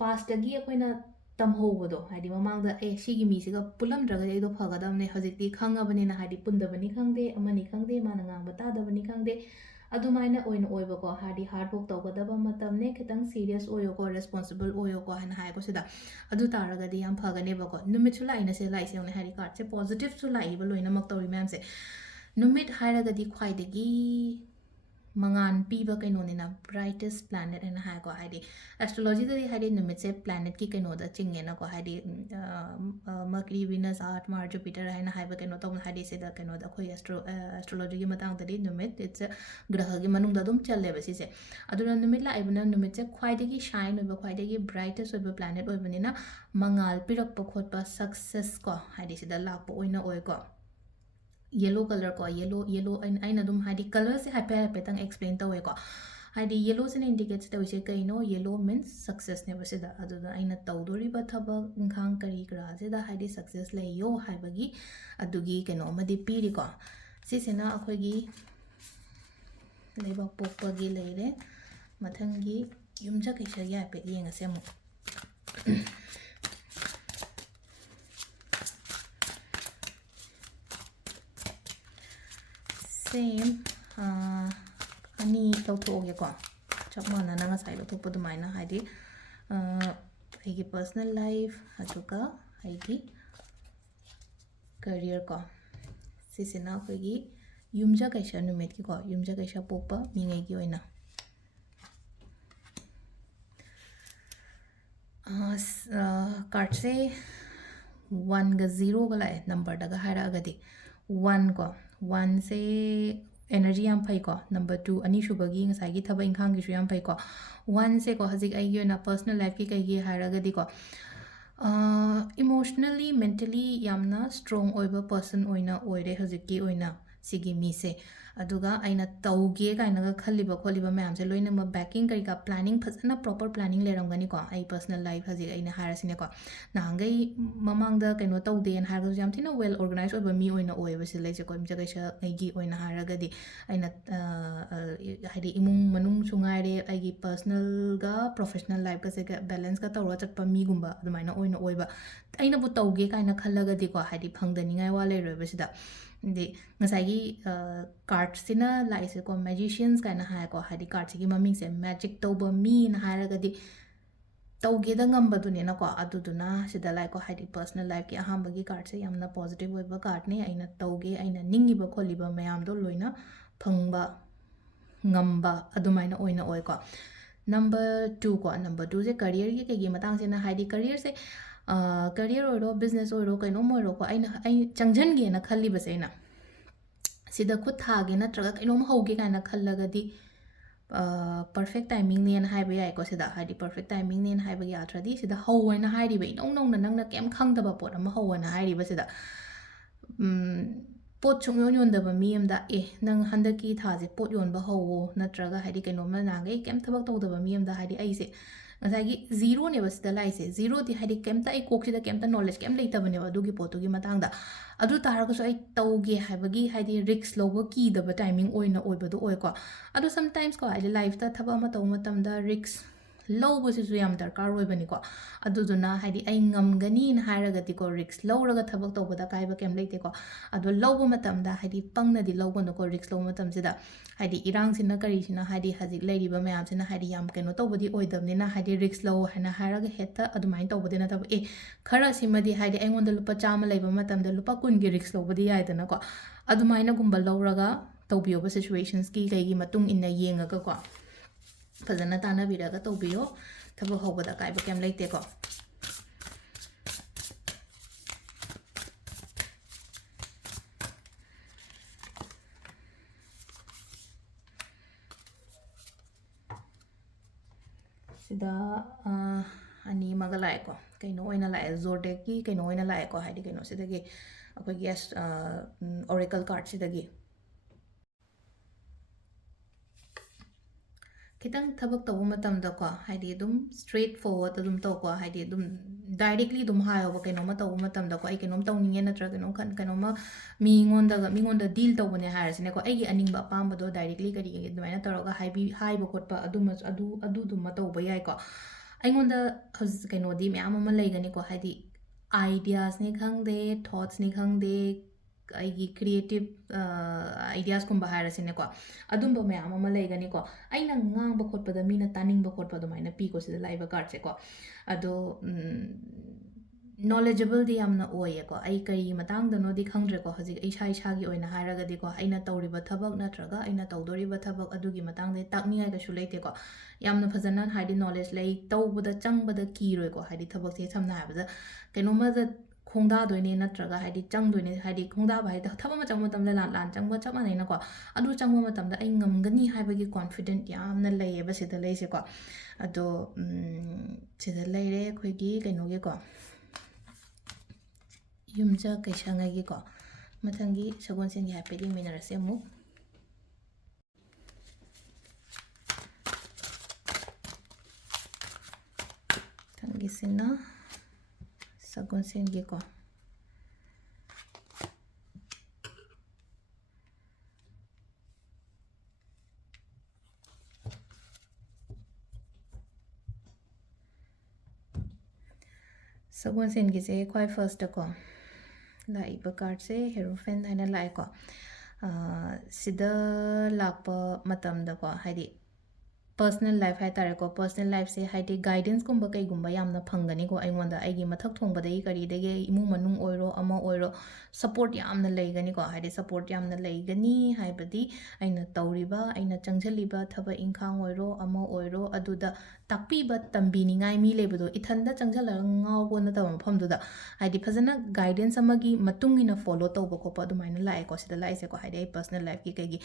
ꯄꯥꯁꯇꯒꯤ ꯑꯩꯈꯣꯏꯅ ꯇꯝꯍꯧꯕꯗꯣ ꯍꯥꯏꯗꯤ ꯃꯃꯥꯡꯗ ꯁꯤꯒꯤ ꯃꯤꯁꯤꯒ ꯄꯨꯜꯂꯝꯗ꯭ꯔꯒꯗꯤ ꯑꯩꯗꯣ ꯐꯒꯗꯕꯅꯦ ꯍꯧꯖꯤꯛꯇꯤ ꯈꯪꯉꯕꯅꯤꯅ ꯍꯥꯏꯗꯤ ꯄꯨꯟꯗꯕꯅꯤ ꯈꯪꯗꯦ ꯑꯃꯅꯤ ꯈꯪꯗꯦ ꯃꯥꯅ ꯉꯥꯡꯕ ꯇꯥꯗꯕꯅꯤ ꯈꯪꯗꯦ ꯑꯗꯨꯃꯥꯏꯅ ꯑꯣꯏꯅ ꯑꯣꯏꯕꯀꯣ ꯍꯥꯏꯗꯤ ꯍꯥꯔꯗ ꯋꯥꯔꯛ ꯇꯧꯒꯗꯕ ꯃꯇꯝꯅꯦ ꯈꯤꯇꯪ ꯁꯤꯔꯤꯌꯁ ꯑꯣꯏꯌꯣꯀꯣ ꯔꯦꯁꯄꯣꯟꯁꯤꯕꯜ ꯑꯣꯏꯌꯣꯀꯣ ꯍꯥꯏꯅ ꯍꯥꯏꯀꯣ ꯁꯤꯗ ꯑꯗꯨ ꯇꯥꯔꯒꯗꯤ ꯌꯥꯝ ꯐꯒꯅꯦꯕꯀꯣ ꯅꯨꯃꯤꯠꯁꯨ ꯂꯥꯛꯏꯅ ꯁꯤ ꯂꯥꯛꯏꯁꯦ ꯌꯦꯡꯉꯨꯅꯦ ꯍꯥꯏꯗꯤ ꯀꯥꯔꯠꯁꯦ ꯄꯣꯖꯤꯇꯤቭꯁꯨ ꯂꯥꯛꯏꯕ ꯂꯣꯏꯅꯃꯛ ꯇꯧꯔꯤ ꯃꯌꯥꯝꯁꯦ ꯅꯨꯃꯤꯠ ꯍꯥꯏꯔꯒꯗꯤ ꯈ꯭ꯋꯥꯏꯗꯒꯤ ꯃꯉꯥꯟ ꯄꯤꯕ ꯀꯩꯅꯣꯅꯤꯅ ꯕ꯭ꯔꯥꯏꯇꯦꯁ ꯄ꯭ꯂꯥꯅꯦꯠ ꯍꯥꯏꯅ ꯍꯥꯏꯀꯣ ꯍꯥꯏꯗꯤ ꯑꯦꯁꯇ꯭ꯔꯣꯂꯣꯖꯤꯗꯗꯤ ꯍꯥꯏꯗꯤ ꯅꯨꯃꯤꯠꯁꯦ ꯄ꯭ꯂꯥꯅꯦꯠꯀꯤ ꯀꯩꯅꯣꯗ ꯆꯤꯡꯉꯦꯅꯀꯣ ꯍꯥꯏꯗꯤ ꯃꯔꯀꯔꯤ ꯚꯤꯅꯁ ꯑꯥꯔꯠ ꯃꯥꯔ ꯖꯨꯄꯤꯇꯔ ꯍꯥꯏꯅ ꯍꯥꯏꯕ ꯀꯩꯅꯣ ꯇꯧꯅ ꯍꯥꯏꯗꯤ ꯁꯤꯗ ꯀꯩꯅꯣꯗ ꯑꯩꯈꯣꯏ ꯑꯦꯁꯇ꯭ꯔꯣꯂꯣꯖꯤꯒꯤ ꯃꯇꯥꯡꯗꯗꯤ ꯅꯨꯃꯤꯠ ꯏꯠꯁ ꯒ꯭ꯔꯍꯒꯤ ꯃꯅꯨꯡꯗ ꯑꯗꯨꯝ ꯆꯜꯂꯦꯕ ꯁꯤꯁꯦ ꯑꯗꯨꯅ ꯅꯨꯃꯤꯠ ꯂꯥꯛꯏꯕꯅ ꯅꯨꯃꯤꯠꯁꯦ ꯈ꯭ꯋꯥꯏꯗꯒꯤ ꯁꯥꯏꯟ ꯑꯣꯏꯕ ꯈ꯭ꯋꯥꯏꯗꯒꯤ ꯕ꯭ꯔꯥꯏꯇꯦꯁ ꯑꯣꯏꯕ ꯄ꯭ꯂꯥꯅꯦꯠ ꯑꯣꯏꯕꯅꯤನ ꯃꯉꯥꯜ ꯄꯤꯔꯛꯄ ꯈꯣꯠꯄ ꯁꯛꯁꯦꯁ ꯀꯣ ꯍꯥꯏꯗꯤ ꯁꯤꯗ ꯂꯥꯛꯄ ꯑꯣꯏꯅ ꯑꯣꯏꯀꯣ ꯌꯦꯂꯣ ꯀꯂꯔ ꯀꯣ ꯌꯦꯂꯣ ꯑꯩꯅ ꯑꯗꯨꯝ ꯍꯥꯏꯗꯤ ꯀꯂꯔꯁꯦ ꯍꯥꯏꯐꯦꯠꯇꯪ ꯑꯦꯛꯁꯄ꯭ꯂꯦꯟ ꯇꯧꯋꯦꯀꯣ ꯍꯥꯏꯗꯤ ꯌꯦꯂꯣꯁꯤꯅ ꯏꯟꯗꯤꯀꯦꯠꯁ ꯇꯧꯔꯤꯁꯦ ꯀꯩꯅꯣ ꯌꯦꯂꯣ ꯃꯤꯟꯁ ꯁꯛꯁꯦꯁꯅꯦꯕ ꯁꯤꯗ ꯑꯗꯨꯗ ꯑꯩꯅ ꯇꯧꯗꯣꯔꯤꯕ ꯊꯕꯛ ꯏꯪꯈꯥꯡ ꯀꯔꯤ ꯀꯔꯥꯁꯤꯗ ꯍꯥꯏꯗꯤ ꯁꯛꯁꯦꯁ ꯂꯩꯌꯣ ꯍꯥꯏꯕꯒꯤ ꯑꯗꯨꯒꯤ ꯀꯩꯅꯣ ꯑꯃꯗꯤ ꯄꯤꯔꯤꯀꯣ ꯁꯤꯁꯤꯅ ꯑꯩꯈꯣꯏꯒꯤ ꯂꯩꯕꯥꯛ ꯄꯣꯛꯄꯒꯤ ꯂꯩꯔꯦ ꯃꯊꯪꯒꯤ ꯌꯨꯝꯖ ꯀꯩꯁꯒꯤ ꯍꯥꯏꯐꯦꯠ ꯌꯦꯡꯉꯁꯦ ꯑꯃꯨꯛ ꯁꯦꯝ ꯑꯅꯤ ꯂꯧꯊꯣꯛꯑꯒꯦꯀꯣ ꯆꯞ ꯃꯥꯟꯅꯅ ꯉꯁꯥꯏ ꯂꯧꯊꯣꯛꯄ ꯑꯗꯨꯃꯥꯏꯅ ꯍꯥꯏꯗꯤ ꯑꯩꯒꯤ ꯄꯔꯁꯅꯦꯜ ꯂꯥꯏꯐ ꯑꯗꯨꯒ ꯑꯩꯒꯤ ꯀꯔꯤꯌꯔ ꯀꯣ ꯁꯤꯁꯤꯅ ꯑꯩꯈꯣꯏꯒꯤ ꯌꯨꯝꯖ ꯀꯩꯁꯥ ꯅꯨꯃꯤꯠꯀꯤꯀꯣ ꯌꯨꯝꯖ ꯀꯩꯁꯥ ꯄꯣꯛꯄ ꯃꯤꯉꯩꯒꯤ ꯑꯣꯏꯅ ꯀꯥꯔꯠꯁꯦ 1ꯒ 0ꯒ ꯂꯥꯛꯑꯦ ꯅꯝꯕꯔꯗꯒ ꯍꯥꯏꯔꯛꯑꯒꯗꯤ 1 ꯀꯣ 1ꯁꯦ एनर्जी याम फै को नंबर 2 अनीसुबगी ngसाई थबक इंखांगी सु याम फै को 1 से को हजिक आई योना पर्सनल लाइफ की कई हारगदी को इमोशनली मेंटली यामना स्ट्रॉन्ग ओइबा पर्सन ओइना ओइरे हजिक की ओइना सिगी मी से अदुगा आइना तौगे काइनागा खल्लिबा खोलिबा मैम से लोइना म बैकिंग करिका प्लानिंग फजना प्रॉपर प्लानिंग लेरमगनी को आई पर्सनल लाइफ हजिक आइना हारसिने को नांगै ममांगदा कइनो तौदे एन हारगो याम थिना वेल ऑर्गेनाइज ओइबा मी ओइना ओइबा से लेसे को जगैसा आइगी ओइना हारगदी आइना हाइदि इमुंग मनुंग सुंगाइरे आइगी पर्सनल गा प्रोफेशनल लाइफ का से बैलेंस का तौरा चटपा मी गुंबा अदुमाइना ओइना ओइबा आइना बु तौगे काइना खल्लगदी को हाइदि फंगदनिंगाइ वा लेरोबसिदा दे ngसाई कार्ड सिना लाइसे को मैजिशियंस काइना हाय को हाइदि कार्ड सिगी ममिंग से मैजिक तौबा मी ना हारगदी तौगे द ngambadune को अदुदुना सिदा लाइक को हाइदि पर्सनल लाइफ की अहांबगी कार्ड से यामना पॉजिटिव ओइबा कार्ड ने आइना तौगे आइना निंगिबा खोलिबा मयाम दो लोइना फंगबा ngamba अदुमाइना ओइना ओइ को नंबर 2 को नंबर 2 से करियर की कई मतंग से ना हाइदि करियर से करियर ओइरो बिजनेस ओइरो कइनो मोइरो को आइना चंगजन गे ना खल्ली बसेना सिदा खुद थागे नत्रगा कइनो म होगे काइना खल्लगदी perfect timing ne na haiba yai ko sida haidi perfect timing ne na haiba ya atradi sida howna hairi be nong nong na nang na kem khang da ba pot ama howna hairi ba sida pot chung yon yon da ba mi am da nang handaki tha je pot yon ba howo natraga haidi kaino ma na ngai kem thabak taw da ba mi am da haidi ai se ngasagi zero ne ba sida lai se zero di haidi kem ta ai kok sida kem ta knowledge kem lei ta ba ne ba du gi pot gi matang da adu taraga so ai tauge haibagi haidi risk logo ki da ba timing oina oiba do oi ko adu sometimes ko haidi life ta thaba ma taw matam da risk logo si su yam darkar oi bani ko adu duna haidi ai ngamgani na haraga ti ko risk loraga thabak taw ba da kai ba kem leite ko adu logo matam da haidi pangna di logo no ko risk logo matam sida haidi irang sina kari sina haidi hajik leiri ba mayam sina haidi yam keno taw badi oi dam ni na haidi risk low hana haraga heta adu main taw badi na tab khara simadi haidi aingon da lupa chama leiba matam da lupa kun gi risk low badi yai da na ko adu maina gumba loraga tawbiyo ba situations ki kai gi matung inna yenga ka ko फजना ताना बिरागा तौबियो थबक होबदा काइबा केम लेते को सिदा अनि मगा लाए को कइनो ओइना लाए जोरडेक की कइनो ओइना लाए को हाइदि कइनो सिदगी अखोगी ओरेकल कार्ड सिदगी खितंग थबक तब मतम द को हाइदि दुम स्ट्रेट फॉरवर्ड दुम तो को हाइदि दुम डायरेक्टली दुम हायो ब कइनो म तब मतम द को आई कइनो तौनिंगे नत्र कइनो खन कइनो म मिंगोंदा डील तौबने हारसिने को आई अनिंग बा पाम बदो डायरेक्टली करी दुमाइना तौरगा हाइबी हाइबो खोटपा अदुम अदु दुम तौबा याय को ꯑꯩꯉꯣꯟꯗ ꯍꯧꯖꯤꯛ ꯀꯩꯅꯣꯗꯤ ꯃꯌꯥꯝ ꯑꯃ ꯂꯩꯒꯅꯤꯀꯣ ꯍꯥꯏꯗꯤ ꯑꯥꯏꯗꯤꯌꯥꯁꯅꯤ ꯈꯪꯗꯦ ꯊꯣꯠꯁꯅꯤ ꯈꯪꯗꯦ ꯑꯩꯒꯤ ꯀ꯭ꯔꯤꯌꯦꯇꯤꯚ ꯑꯥꯏꯗꯤꯌꯥꯁꯀꯨꯝꯕ ꯍꯥꯏꯔꯁꯤꯅꯦꯀꯣ ꯑꯗꯨꯝꯕ ꯃꯌꯥꯝ ꯑꯃ ꯂꯩꯒꯅꯤꯀꯣ ꯑꯩꯅ ꯉꯥꯡꯕ ꯈꯣꯠꯄꯗ ꯃꯤꯅ ꯇꯥꯅꯤꯡꯕ ꯈꯣꯠꯄ ꯑꯗꯨꯃꯥꯏꯅ ꯄꯤꯀꯣ ꯁꯤꯗ ꯂꯥꯛꯏꯕ ꯀꯥꯔꯠꯁꯦꯀꯣ ꯑꯗꯣ ꯅꯣꯂꯦꯖꯦꯕꯜꯗꯤ ꯌꯥꯝꯅ ꯑꯣꯏꯌꯦꯀꯣ ꯑꯩ ꯀꯔꯤ ꯃꯇꯥꯡꯗꯅꯣꯗꯤ ꯈꯪꯗ꯭ꯔꯦꯀꯣ ꯍꯧꯖꯤꯛ ꯏꯁꯥꯒꯤ ꯑꯣꯏꯅ ꯍꯥꯏꯔꯒꯗꯤꯀꯣ ꯑꯩꯅ ꯇꯧꯔꯤꯕ ꯊꯕꯛ ꯅꯠꯇ꯭ꯔꯒ ꯑꯩꯅ ꯇꯧꯗꯣꯔꯤꯕ ꯊꯕꯛ ꯑꯗꯨꯒꯤ ꯃꯇꯥꯡꯗ ꯇꯥꯛꯅꯤꯡꯉꯥꯏ ꯀꯩꯁꯨ ꯂꯩꯇꯦꯀꯣ ꯌꯥꯝꯅ ꯐꯖꯅ ꯍꯥꯏꯗꯤ ꯅꯣꯂꯦꯖ ꯂꯩ ꯇꯧꯕꯗ ꯆꯪꯕꯗ ꯀꯤꯔꯣꯏꯀꯣ ꯍꯥꯏꯗꯤ ꯊꯕꯛꯁꯦ ꯁꯝꯅ ꯍꯥꯏꯔꯕꯗ ꯀꯩꯅꯣꯃꯗ ꯈꯣꯡꯗꯥꯗꯣꯏꯅꯦ ꯅꯠꯇ꯭ꯔꯒ ꯍꯥꯏꯗꯤ ꯆꯪꯗꯣꯏꯅꯦ ꯍꯥꯏꯗꯤ ꯈꯣꯡꯗꯥꯕ ꯍꯥꯏꯗꯤ ꯊꯕꯛ ꯑꯃ ꯆꯪꯕ ꯃꯇꯝꯗ ꯂꯥꯟ ꯆꯪꯕ ꯆꯞ ꯃꯥꯟꯅꯩꯅꯀꯣ ꯑꯗꯨ ꯆꯪꯕ ꯃꯇꯝꯗ ꯑꯩ ꯉꯝꯒꯅꯤ ꯍꯥꯏꯕꯒꯤ ꯀꯣꯟꯐꯤꯗꯦꯟꯠ ꯌꯥꯝꯅ ꯂꯩꯌꯦꯕ ꯁꯤꯗ ꯂꯩꯁꯦꯀꯣ ꯑꯗꯣ ꯁꯤꯗ ꯂꯩꯔꯦ ꯑꯩꯈꯣꯏꯒꯤ ꯀꯩꯅꯣꯒꯤꯀꯣ ꯌꯨꯝꯖ ꯀꯩꯁꯥꯉꯩꯒꯤꯀꯣ ꯃꯊꯪꯒꯤ ꯁꯒꯣꯜꯁꯦꯟꯒꯤ ꯍꯥꯏꯐꯦꯠ ꯌꯦꯡꯃꯤꯟꯅꯔꯁꯦ ꯑꯃꯨꯛ ꯃꯊꯪꯒꯤꯁꯤꯅ ꯁꯒꯣꯜꯁꯦꯟꯒꯤꯀꯣ ꯁꯒꯣꯜꯁꯦꯟꯒꯤꯁꯦ ꯈ꯭ꯋꯥꯏ ꯐꯥꯔꯁꯇꯀꯣ ꯂꯥꯛꯏꯕ ꯀꯥꯔꯠꯁꯦ ꯍꯦꯔꯣꯐꯦꯟ ꯍꯥꯏꯅ ꯂꯥꯛꯑꯦꯀꯣ ꯁꯤꯗ ꯂꯥꯛꯄ ꯃꯇꯝꯗꯀꯣ ꯍꯥꯏꯗꯤ ꯄꯔꯁꯅꯦꯜ ꯂꯥꯏꯐ ꯍꯥꯏꯇꯥꯔꯦꯀꯣ ꯄꯔꯁꯅꯦꯜ ꯂꯥꯏꯐꯁꯦ ꯍꯥꯏꯗꯤ ꯒꯥꯏꯗꯦꯟꯁꯀꯨꯝꯕ ꯀꯩꯒꯨꯝꯕ ꯌꯥꯝꯅ ꯐꯪꯒꯅꯤꯀꯣ ꯑꯩꯉꯣꯟꯗ ꯑꯩꯒꯤ ꯃꯊꯛ ꯊꯣꯡꯕꯗꯒꯤ ꯀꯔꯤꯗꯒꯤ ꯑꯩ ꯏꯃꯨꯡ ꯃꯅꯨꯡ ꯑꯣꯏꯔꯣ ꯑꯃ ꯑꯣꯏꯔꯣ ꯁꯞꯄꯣꯔꯠ ꯌꯥꯝꯅ ꯂꯩꯒꯅꯤꯀꯣ ꯍꯥꯏꯗꯤ ꯁꯞꯄꯣꯔꯠ ꯌꯥꯝꯅ ꯂꯩꯒꯅꯤ ꯍꯥꯏꯕꯗꯤ ꯑꯩꯅ ꯇꯧꯔꯤꯕ ꯑꯩꯅ ꯆꯪꯁꯤꯜꯂꯤꯕ ꯊꯕꯛ ꯏꯪꯈꯥꯡ ꯑꯣꯏꯔో ꯑꯃ ꯑꯣꯏꯔో ꯑꯗꯨꯗ ꯇꯥꯛꯄꯤꯕ ꯇꯝꯕꯤꯅꯤꯡꯉꯥꯏ ꯃꯤ ꯂꯩꯕꯗꯣ ꯏꯊꯟꯗ ꯆꯪꯁꯤꯜꯂꯒ ꯉꯥꯎꯕ ꯅꯠꯇꯕ ꯃꯐꯝꯗꯨꯗ ꯍꯥꯏꯗꯤ ꯐꯖꯅ ꯒꯥꯏꯗꯦꯟꯁ ꯑꯃꯒꯤ ꯃꯇꯨꯡ ꯏꯟꯅ ꯐꯣꯂꯣ ꯇꯧꯕ ꯈꯣꯠꯄ ꯑꯗꯨꯃꯥꯏꯅ ꯂꯥꯛꯑꯦꯀꯣ ꯁꯤꯗ ꯂꯥꯛꯏꯁꯦꯀꯣ ꯍꯥꯏꯗꯤ ꯑꯩ ꯄꯔꯁꯅꯦꯜ ꯂꯥꯏꯐꯀꯤ ꯀꯩꯒꯤ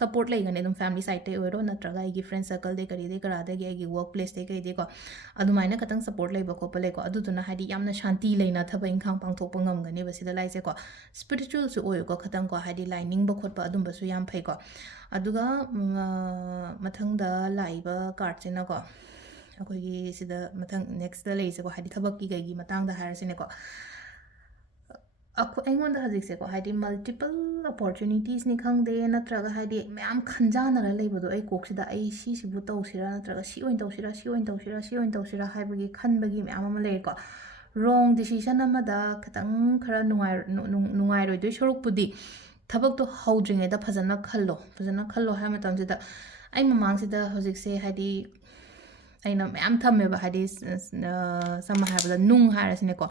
ꯁꯞꯄꯣꯔꯠ ꯂꯩꯒꯅꯤ ꯑꯗꯨꯝ ꯐꯦꯃꯤꯂꯤ ꯁꯥꯏꯗꯇꯩ ꯑꯣꯏꯔꯣ ꯅꯠꯇ꯭ꯔꯒ ꯑꯩꯒꯤ ꯐ꯭ꯔꯦꯟ ꯁꯔꯀꯜꯗꯩ ꯀꯔꯤꯗꯩ ꯀꯔꯥꯗꯒꯤ ꯑꯩꯒꯤ ꯋꯔꯛ ꯄ꯭ꯂꯦꯁꯇꯩ ꯀꯩꯗꯩꯀꯣ ꯑꯗꯨꯃꯥꯏꯅ ꯈꯇꯪ ꯁꯞꯄꯣꯔꯠ ꯂꯩꯕ ꯈꯣꯠꯄ ꯂꯩꯀꯣ ꯑꯗꯨꯗꯨꯅ ꯍꯥꯏꯗꯤ ꯌꯥꯝꯅ ꯁꯥꯟꯇꯤ ꯂꯩꯅ ꯊꯕꯛ ꯏꯪꯈꯥꯡ ꯄꯥꯡꯊꯣꯛꯄ ꯉꯝꯒꯅꯦꯕ ꯁꯤꯗ ꯂꯥꯛꯏꯁꯦꯀꯣ ꯁ꯭ꯄꯤꯔꯤꯆꯨꯋꯦꯜꯁꯨ ꯑꯣꯏꯌꯨꯀꯣ ꯈꯇꯪꯀꯣ ꯍꯥꯏꯗꯤ ꯂꯥꯏ ꯅꯤꯡꯕ ꯈꯣꯠꯄ ꯑꯗꯨꯝꯕꯁꯨ ꯌꯥꯝ ꯐꯩꯀꯣ ꯑꯗꯨꯒ ꯃꯊꯪꯗ ꯂꯥꯛꯏꯕ ꯀꯥꯔꯠꯁꯤꯅꯀꯣ ꯑꯩꯈꯣꯏꯒꯤ ꯁꯤꯗ ꯃꯊꯪ ꯅꯦꯛꯁꯇ ꯂꯩꯔꯤꯁꯦꯀꯣ ꯍꯥꯏꯗꯤ ꯊꯕꯛꯀꯤ ꯀꯩꯒꯤ ꯃꯇꯥꯡꯗ ꯍꯥꯏꯔꯁꯤꯅꯦꯀꯣ ꯑꯩꯉꯣꯟꯗ ꯍꯧꯖꯤꯛꯁꯦꯀꯣ ꯍꯥꯏꯗꯤ ꯃꯜꯇꯤꯄꯜ ꯑꯣꯄꯣꯔꯆꯨꯅꯤꯇꯤꯁꯅꯤ ꯈꯪꯗꯦ ꯅꯠꯇ꯭ꯔꯒ ꯍꯥꯏꯗꯤ ꯃꯌꯥꯝ ꯈꯟꯖꯥꯟꯅꯔ ꯂꯩꯕꯗꯣ ꯑꯩ ꯀꯣꯛꯁꯤꯗ ꯑꯩ ꯁꯤꯁꯤꯕꯨ ꯇꯧꯁꯤꯔꯥ ꯅꯠꯇ꯭ꯔꯒ ꯁꯤ ꯑꯣꯏꯅ ꯇꯧꯁꯤꯔꯥ ꯁꯤ ꯑꯣꯏꯅ ꯇꯧꯁꯤꯔꯥ ꯁꯤ ꯑꯣꯏꯅ ꯇꯧꯁꯤꯔꯥ ꯍꯥꯏꯕꯒꯤ ꯈꯟꯕꯒꯤ ꯃꯌꯥꯝ ꯑꯃ ꯂꯩꯔꯦꯀꯣ ꯔꯣꯡ ꯗꯤꯁꯤꯖꯟ ꯑꯃꯗ ꯈꯤꯇꯪ ꯈꯔ ꯅꯨꯡꯉꯥꯏꯔꯣꯏꯗꯣꯏ ꯁꯔꯨꯛꯄꯨꯗꯤ ꯊꯕꯛꯇꯣ ꯍꯧꯗ꯭ꯔꯤꯉꯩꯗ ꯐꯖꯅ ꯈꯜꯂꯣ ꯍꯥꯏꯕ ꯃꯇꯝꯁꯤꯗ ꯑꯩ ꯃꯃꯥꯡꯁꯤꯗ ꯍꯧꯖꯤꯛꯁꯦ ꯍꯥꯏꯗꯤ ꯑꯩꯅ ꯃꯌꯥꯝ ꯊꯝꯃꯦꯕ ꯍꯥꯏꯗꯤ ꯁꯝꯅ ꯍꯥꯏꯔꯕꯗ ꯅꯨꯡ ꯍꯥꯏꯔꯁꯤꯅꯦꯀꯣ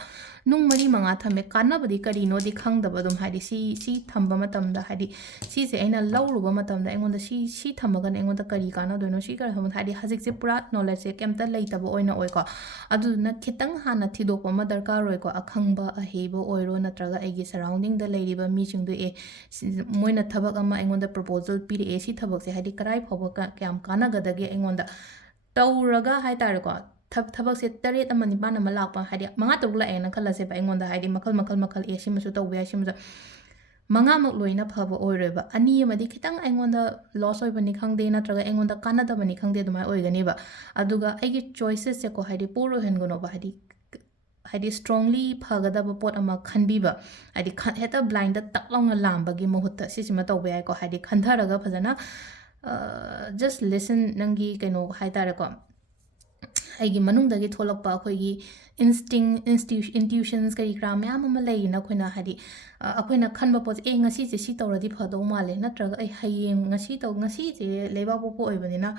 ꯅꯨꯡ 4-5 ꯊꯝꯃꯦ ꯀꯥꯟꯅꯕꯗꯤ ꯀꯔꯤꯅꯣꯗꯤ ꯈꯪꯗꯕ ꯑꯗꯨꯝ ꯍꯥꯏꯗꯤ ꯁꯤ ꯊꯝꯕ ꯃꯇꯝꯗ ꯍꯥꯏꯗꯤ ꯁꯤꯁꯦ ꯑꯩꯅ ꯂꯧꯔꯨꯕ ꯃꯇꯝꯗ ꯑꯩꯉꯣꯟꯗ ꯁꯤ ꯊꯝꯃꯒꯅ ꯑꯩꯉꯣꯟꯗ ꯀꯔꯤ ꯀꯥꯟꯅꯗꯣꯏꯅꯣ ꯁꯤ ꯀꯔꯤ ꯊꯝꯕ ꯍꯥꯏꯗꯤ ꯍꯧꯖꯤꯛꯁꯦ ꯄꯨꯔꯥ ꯅꯣꯂꯦꯖꯁꯦ ꯀꯩꯝꯇ ꯂꯩꯇꯕ ꯑꯣꯏꯅ ꯑꯣꯏꯀꯣ ꯑꯗꯨꯗꯨꯅ ꯈꯤꯇꯪ ꯍꯥꯟꯅ ꯊꯤꯗꯣꯛꯄ ꯑꯃ ꯗꯔꯀꯥꯔ ꯑꯣꯏꯀꯣ ꯑꯈꯪꯕ ꯑꯍꯩꯕ ꯑꯣꯏꯔꯣ ꯅꯠꯇ꯭ꯔꯒ ꯑꯩꯒꯤ ꯁꯔꯥꯎꯟꯗꯤꯡꯗ ꯂꯩꯔꯤꯕ ꯃꯤꯁꯤꯡꯗꯣ ꯃꯣꯏꯅ ꯊꯕꯛ ꯑꯃ ꯑꯩꯉꯣꯟꯗ ꯄ꯭ꯔꯣꯄꯣꯖꯜ ꯄꯤꯔꯛꯑꯦ ꯁꯤ ꯊꯕꯛꯁꯦ ꯍꯥꯏꯗꯤ ꯀꯔꯥꯏ ꯐꯥꯎꯕ ꯀꯌꯥꯝ ꯀꯥꯟꯅꯒꯗꯒꯦ ꯑꯩꯉꯣꯟꯗ ꯇꯧꯔꯒ ꯍꯥꯏꯇꯥꯔꯦꯀꯣ ꯊꯕꯛꯁꯦ 7-9 ꯂꯥꯛꯄ ꯍꯥꯏꯗꯤ 5-6 ꯂꯥꯛꯑꯦꯅ ꯈꯜꯂꯁꯦꯕ ꯑꯩꯉꯣꯟꯗ ꯍꯥꯏꯗꯤ ꯃꯈꯜ ꯁꯤꯃꯁꯨ ꯇꯧꯕ ꯌꯥꯏ ꯁꯤꯃꯁꯨ 5ꯃꯛ ꯂꯣꯏꯅ ꯐꯕ ꯑꯣꯏꯔꯣꯏꯕ 2 ꯑꯃꯗꯤ ꯈꯤꯇꯪ ꯑꯩꯉꯣꯟꯗ ꯂꯣꯁ ꯑꯣꯏꯕꯅꯤ ꯈꯪꯗꯦ ꯅꯠꯇ꯭ꯔꯒ ꯑꯩꯉꯣꯟꯗ ꯀꯥꯟꯅꯗꯕꯅꯤ ꯈꯪꯗꯦ ꯑꯗꯨꯃꯥꯏꯅ ꯑꯣꯏꯒꯅꯦꯕ ꯑꯗꯨꯒ ꯑꯩꯒꯤ ꯆꯣꯏꯁꯦꯁꯁꯦꯀꯣ ꯍꯥꯏꯗꯤ ꯄꯣꯔ ꯑꯣꯏꯍꯟꯒꯅꯣꯕ ꯍꯥꯏꯗꯤ ꯁ꯭ꯇꯔꯣꯡꯂꯤ ꯐꯒꯗꯕ ꯄꯣꯠ ꯑꯃ ꯈꯟꯕꯤꯕ ꯍꯥꯏꯗꯤ ꯍꯦꯛꯇ ꯕ꯭ꯂꯥꯏꯟꯗ ꯇꯛ ꯂꯥꯎꯅ ꯂꯥꯝꯕꯒꯤ ꯃꯍꯨꯠꯇ ꯁꯤꯁꯤꯃ ꯇꯧꯕ ꯌꯥꯏꯀꯣ ꯍꯥꯏꯗꯤ ꯈꯟꯊꯔꯒ ꯐꯖꯅ ꯖꯁ ꯂꯤꯁꯟ ꯅꯪꯒꯤ ꯀꯩꯅꯣ ꯍꯥꯏꯇꯥꯔꯦꯀꯣ ꯑꯩꯒꯤ ꯃꯅꯨꯡꯗꯒꯤ ꯊꯣꯛꯂꯛꯄ ꯑꯩꯈꯣꯏꯒꯤ ꯏꯟꯇ꯭ꯌꯨꯁꯟꯁ ꯀꯔꯤ ꯀꯔꯥ ꯃꯌꯥꯝ ꯑꯃ ꯂꯩꯌꯦꯅ ꯑꯩꯈꯣꯏꯅ ꯍꯥꯏꯗꯤ ꯑꯩꯈꯣꯏꯅ ꯈꯟꯕ ꯄꯣꯠꯁꯦ ꯉꯁꯤꯁꯦ ꯁꯤ ꯇꯧꯔꯗꯤ ꯐꯗꯧ ꯃꯥꯜꯂꯦ ꯅꯠꯇ꯭ꯔꯒ ꯑꯩ ꯍꯌꯦꯡ ꯉꯁꯤꯁꯦ ꯂꯩꯕꯥꯛꯄꯣꯛꯄ ꯑꯣꯏꯕꯅꯤꯅ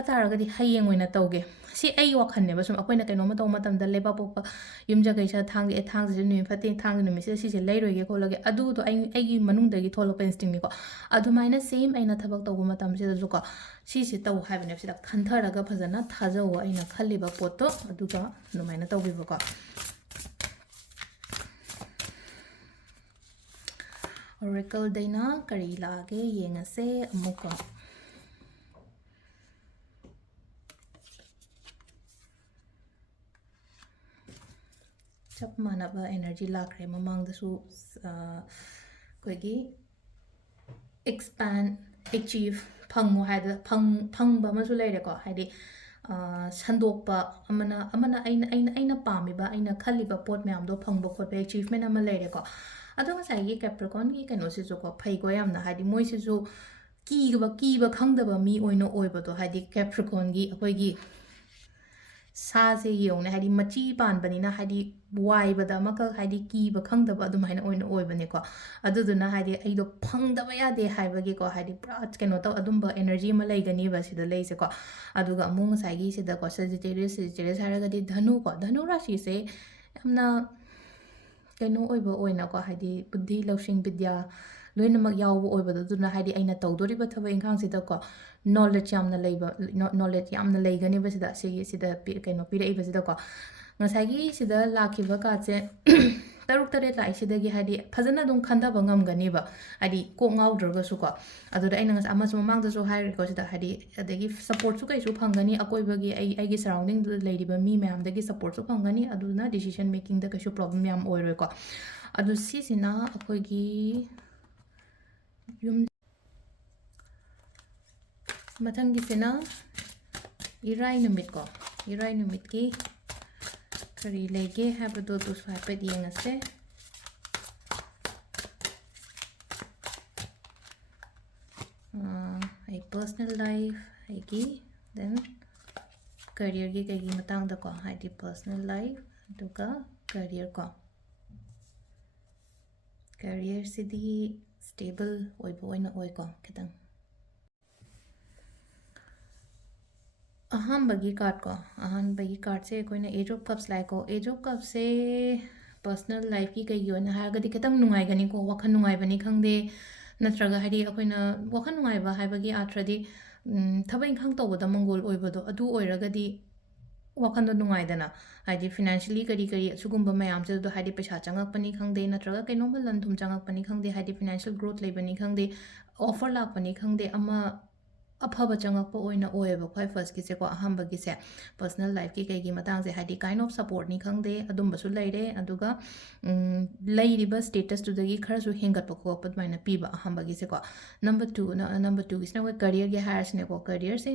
ꯑꯇꯥꯔꯒꯗꯤ ꯍꯌꯦꯡ ꯑꯣꯏꯅ ꯇꯧꯒꯦ ꯁꯤ ꯑꯩ ꯋꯥꯈꯜꯅꯦꯕ ꯁꯨꯝ ꯑꯩꯈꯣꯏꯅ ꯀꯩꯅꯣꯝꯃ ꯇꯧꯕ ꯃꯇꯝꯗ ꯂꯩꯕꯥꯛꯄꯣꯛꯄ ꯌꯨꯝꯖꯀꯩꯁ ꯊꯥꯡꯖꯁꯦ ꯅꯨꯃꯤꯠ ꯐꯠꯇꯦ ꯊꯥꯡꯖ ꯅꯨꯃꯤꯠꯁꯤꯗ ꯁꯤꯁꯦ ꯂꯩꯔꯣꯏꯒꯦ ꯈꯣꯠꯂꯒꯦ ꯑꯗꯨꯗꯣ ꯑꯩꯒꯤ ꯃꯅꯨꯡꯗꯒꯤ ꯊꯣꯛꯂꯛꯄ ꯏꯟꯁꯇꯤꯡꯅꯤꯀꯣ ꯑꯗꯨꯃꯥꯏꯅ ꯁꯦꯝ ꯑꯩꯅ ꯊꯕꯛ ꯇꯧꯕ ꯃꯇꯝꯁꯤꯗꯁꯨꯀꯣ ꯁꯤꯁꯦ ꯇꯧ ꯍꯥꯏꯕꯅꯦꯕ ꯁꯤꯗ ꯈꯟꯊꯔꯒ ꯐꯖꯅ ꯊꯥꯖꯧꯋꯣ ꯑꯩꯅ ꯈꯜꯂꯤꯕ ꯄꯣꯠꯇꯣ ꯑꯗꯨꯒ ꯑꯗꯨꯃꯥꯏꯅ ꯇꯧꯕꯤꯕꯀꯣ ꯑꯣꯔꯦꯀꯜꯗꯩꯅ ꯀꯔꯤ ꯂꯥꯛꯑꯒꯦ ꯌꯦꯡꯉꯁꯦ ꯑꯃꯨꯛꯀ ꯆꯞ ꯃꯥꯟꯅꯕ ꯑꯦꯅꯔꯖꯤ ꯂꯥꯛꯈ꯭ꯔꯦ ꯃꯃꯥꯡꯗꯁꯨ ꯑꯩꯈꯣꯏꯒꯤ ꯑꯦꯛꯁꯄꯥꯟ ꯑꯦꯆꯤꯞ ꯐꯪꯉꯣ ꯍꯥꯏꯗ ꯐꯪꯕ ꯑꯃꯁꯨ ꯂꯩꯔꯦꯀꯣ ꯍꯥꯏꯗꯤ ꯁꯟꯗꯣꯛꯄ ꯑꯃꯅ ꯑꯩꯅ ꯄꯥꯝꯃꯤꯕ ꯑꯩꯅ ꯈꯜꯂꯤꯕ ꯄꯣꯠ ꯃꯌꯥꯝꯗꯣ ꯐꯪꯕ ꯈꯣꯠꯄ ꯑꯦꯆꯤꯞꯃꯦꯟ ꯑꯃ ꯂꯩꯔꯦꯀꯣ ꯑꯗꯣ ꯉꯁꯥꯏꯒꯤ ꯀꯦꯄ꯭ꯔꯤꯀꯣꯟꯒꯤ ꯀꯩꯅꯣꯁꯤꯁꯨꯀꯣ ꯐꯩꯀꯣ ꯌꯥꯝꯅ ꯍꯥꯏꯗꯤ ꯃꯣꯏꯁꯤꯁꯨ ꯀꯤꯕ ꯈꯪꯗꯕ ꯃꯤ ꯑꯣꯏꯅ ꯑꯣꯏꯕꯗꯣ ꯍꯥꯏꯗꯤ ꯀꯦꯄ꯭ꯔꯤꯀꯣꯟꯒꯤ ꯑꯩꯈꯣꯏꯒꯤ ꯁꯥꯁꯦ ꯌꯦꯡꯉꯨꯅꯦ ꯍꯥꯏꯗꯤ ꯃꯆꯤ ꯄꯥꯟꯕꯅꯤꯅ ꯍꯥꯏꯗꯤ ꯋꯥꯏꯕꯗ ꯑꯃꯈꯛ ꯍꯥꯏꯗꯤ ꯀꯤꯕ ꯈꯪꯗꯕ ꯑꯗꯨꯃꯥꯏꯅ ꯑꯣꯏꯅ ꯑꯣꯏꯕꯅꯦꯀꯣ ꯑꯗꯨꯗꯨꯅ ꯍꯥꯏꯗꯤ ꯑꯩꯗꯣ ꯐꯪꯗꯕ ꯌꯥꯗꯦ ꯍꯥꯏꯕꯒꯤꯀꯣ ꯍꯥꯏꯗꯤ ꯄꯨꯔꯥ ꯀꯩꯅꯣ ꯇꯧ ꯑꯗꯨꯝꯕ ꯑꯦꯅꯔꯖꯤ ꯑꯃ ꯂꯩꯒꯅꯤꯕ ꯁꯤꯗ ꯂꯩꯁꯦꯀꯣ ꯑꯗꯨꯒ ꯑꯃꯨꯛ ꯉꯁꯥꯏꯒꯤ ꯁꯤꯗꯀꯣ ꯁꯦꯖꯤꯇꯦꯔꯤꯌꯁ ꯍꯥꯏꯔꯒꯗꯤ ꯙꯅꯨ ꯔꯥಶꯤꯁꯦ ꯌꯥꯝꯅ ꯀꯩꯅꯣ ꯑꯣꯏꯕ ꯑꯣꯏꯅꯀꯣ ꯍꯥꯏꯗꯤ ꯕꯨද්ධꯤ ꯂꯧꯁꯤꯡ ꯕꯤദ്꯭ꯌꯥ ꯂꯣꯏꯅꯃꯛ ꯌꯥꯎꯕ ꯑꯣꯏꯕꯗꯣ ꯑꯗꯨꯅ ꯍꯥꯏꯗꯤ ꯑꯩꯅ ꯇꯧꯗꯣꯔꯤꯕ ꯊꯕꯛ ꯏꯪꯈꯥꯡꯁꯤꯗꯀꯣ ꯅꯣꯂꯦꯖ ꯌꯥꯝꯅ ꯂꯩꯕ ꯅꯣꯂꯦꯖ ꯌꯥꯝꯅ ꯂꯩꯒꯅꯦꯕ ꯁꯤꯗ ꯀꯩꯅꯣ ꯄꯤꯔꯛꯏꯕꯁꯤꯗꯀꯣ ꯉꯁꯥꯏꯒꯤ ꯁꯤꯗ ꯂꯥꯛꯈꯤꯕ ꯀꯥꯔꯠꯁꯦ ꯇꯔꯨꯛ ꯇꯔꯦꯠ ꯂꯥꯛꯏꯁꯤꯗꯒꯤ ꯍꯥꯏꯗꯤ ꯐꯖꯅ ꯑꯗꯨꯝ ꯈꯟꯊꯕ ꯉꯝꯒꯅꯤꯕ ꯍꯥꯏꯗꯤ ꯀꯣꯛ ꯉꯥꯎꯗ꯭ꯔꯒꯁꯨꯀꯣ ꯑꯗꯨꯗ ꯑꯩꯅ ꯉꯁꯥꯏ ꯑꯃꯁꯨ ꯃꯃꯥꯡꯗꯁꯨ ꯍꯥꯏꯔꯤꯀꯣ ꯁꯤꯗ ꯍꯥꯏꯗꯤ ꯑꯗꯒꯤ ꯁꯞꯄꯣꯔꯠꯁꯨ ꯀꯩꯁꯨ ꯐꯪꯒꯅꯤ ꯑꯀꯣꯏꯕꯒꯤ ꯑꯩꯒꯤ ꯁꯔꯥꯎꯟꯗꯤꯡꯗꯨꯗ ꯂꯩꯔꯤꯕ ꯃꯤ ꯃꯌꯥꯝꯗꯒꯤ ꯁꯞꯄꯣꯔꯠꯁꯨ ꯐꯪꯒꯅꯤ ꯑꯗꯨꯅ ꯗꯤꯁꯤꯖꯟ ꯃꯦꯀꯤꯡꯗ ꯀꯩꯁꯨ ꯄ꯭ꯔꯣꯕ꯭ꯂꯦꯝ ꯌꯥꯝ ꯑꯣꯏꯔꯣꯏꯀꯣ ꯑꯗꯨ ꯁꯤꯁꯤꯅ ꯑꯩꯈꯣꯏꯒꯤ ꯌꯨꯝ ꯃꯊꯪꯒꯤꯁꯤꯅ ꯏꯔꯥꯏ ꯅꯨꯃꯤꯠꯀꯣ ꯏꯔꯥꯏ ꯅꯨꯃꯤꯠꯀꯤ ꯀꯔꯤ ꯂꯩꯒꯦ ꯍꯥꯏꯕꯗꯣ ꯑꯗꯨꯁꯨ ꯍꯥꯏꯐꯦꯠ ꯌꯦꯡꯉꯁꯦ ꯑꯩ ꯄꯔꯁꯅꯦꯜ ꯂꯥꯏꯐ ꯑꯩꯒꯤ ꯗꯦꯟ ꯀꯔꯤꯌꯔꯒꯤ ꯀꯩꯒꯤ ꯃꯇꯥꯡꯗꯀꯣ ꯍꯥꯏꯗꯤ ꯄꯔꯁꯅꯦꯜ ꯂꯥꯏꯐ ꯑꯗꯨꯒ ꯀꯔꯤꯌꯔ ꯀꯣ ꯀꯔꯤꯌꯔꯁꯤꯗꯤ ꯁ꯭ꯇꯦꯕꯜ ꯑꯣꯏꯕ ꯑꯣꯏꯅ ꯑꯣꯏꯀꯣ ꯈꯤꯇꯪ ꯑꯍꯥꯟꯕꯒꯤ ꯀꯥꯔꯠꯁꯦ ꯑꯩꯈꯣꯏꯅ ꯑꯦꯖ ꯑꯣꯐ ꯀꯞꯁ ꯂꯥꯛꯑꯦꯀꯣ ꯑꯦꯖ ꯑꯣꯐ ꯀꯞꯁꯦ ꯄꯔꯁꯅꯦꯜ ꯂꯥꯏꯐꯀꯤ ꯀꯩꯒꯤ ꯑꯣꯏꯅ ꯍꯥꯏꯔꯒꯗꯤ ꯈꯤꯇꯪ ꯅꯨꯡꯉꯥꯏꯒꯅꯤꯀꯣ ꯋꯥꯈꯜ ꯅꯨꯡꯉꯥꯏꯕꯅꯤ ꯈꯪꯗꯦ ꯅꯠꯇ꯭ꯔꯒ ꯍꯥꯏꯗꯤ ꯑꯩꯈꯣꯏꯅ ꯋꯥꯈꯜ ꯅꯨꯡꯉꯥꯏꯕ ꯍꯥꯏꯕꯒꯤ ꯑꯥꯊ꯭ꯔꯗꯤ ꯊꯕꯛ ꯏꯪꯈꯥꯡ ꯇꯧꯕꯗ ꯃꯪꯒꯣꯜ ꯑꯣꯏꯕꯗꯣ ꯑꯗꯨ ꯑꯣꯏꯔꯒꯗꯤ ꯋꯥꯈꯟꯗꯣ ꯅꯨꯡꯉꯥꯏꯗꯅ ꯍꯥꯏꯗꯤ ꯐꯤꯅꯥꯟꯁꯤꯌꯦꯂꯤ ꯀꯔꯤ ꯑꯁꯤꯒꯨꯝꯕ ꯃꯌꯥꯝꯁꯤꯗ ꯍꯥꯏꯗꯤ ꯄꯩꯁꯥ ꯆꯪꯉꯛꯄꯅꯤ ꯈꯪꯗꯦ ꯅꯠꯇ꯭ꯔꯒ ꯀꯩꯅꯣꯝꯃ ꯂꯟ ꯊꯨꯝ ꯆꯪꯉꯛꯄꯅꯤ ꯈꯪꯗꯦ ꯍꯥꯏꯗꯤ ꯐꯤꯅꯥꯟꯁꯤꯌꯦꯜ ꯒ꯭ꯔꯣꯊ ꯂꯩꯕꯅꯤ ꯈꯪꯗꯦ ꯑꯣꯐꯔ ꯂꯥꯛꯄꯅꯤ ꯈꯪꯗꯦ ꯑꯃ ꯑꯐꯕ ꯆꯪꯉꯛꯄ ꯑꯣꯏꯅ ꯑꯣꯏꯌꯦꯕ ꯈ꯭ꯋꯥꯏ ꯐꯔꯁꯀꯤꯁꯦꯀꯣ ꯑꯍꯥꯟꯕꯒꯤꯁꯦ ꯄꯔꯁꯅꯦꯜ ꯂꯥꯏꯐꯀꯤ ꯀꯩꯒꯤ ꯃꯇꯥꯡꯁꯦ ꯍꯥꯏꯗꯤ ꯀꯥꯏꯟ ꯑꯣꯐ ꯁꯞꯄꯣꯔꯠꯅꯤ ꯈꯪꯗꯦ ꯑꯗꯨꯝꯕꯁꯨ ꯂꯩꯔꯦ ꯑꯗꯨꯒ ꯂꯩꯔꯤꯕ ꯁ꯭ꯇꯦꯇꯁꯇꯨꯗꯒꯤ ꯈꯔꯁꯨ ꯍꯦꯟꯒꯠꯄ ꯈꯣꯠꯄ ꯑꯗꯨꯃꯥꯏꯅ ꯄꯤꯕ ꯑꯍꯥꯟꯕꯒꯤꯁꯦꯀꯣ ꯅꯝꯕꯔ ꯇꯨꯒꯤꯁꯤꯅ ꯑꯩꯈꯣꯏ ꯀꯔꯤꯌꯔꯒꯤ ꯍꯥꯏꯔꯁꯤꯅꯦꯀꯣ ꯀꯔꯤꯌꯔꯁꯦ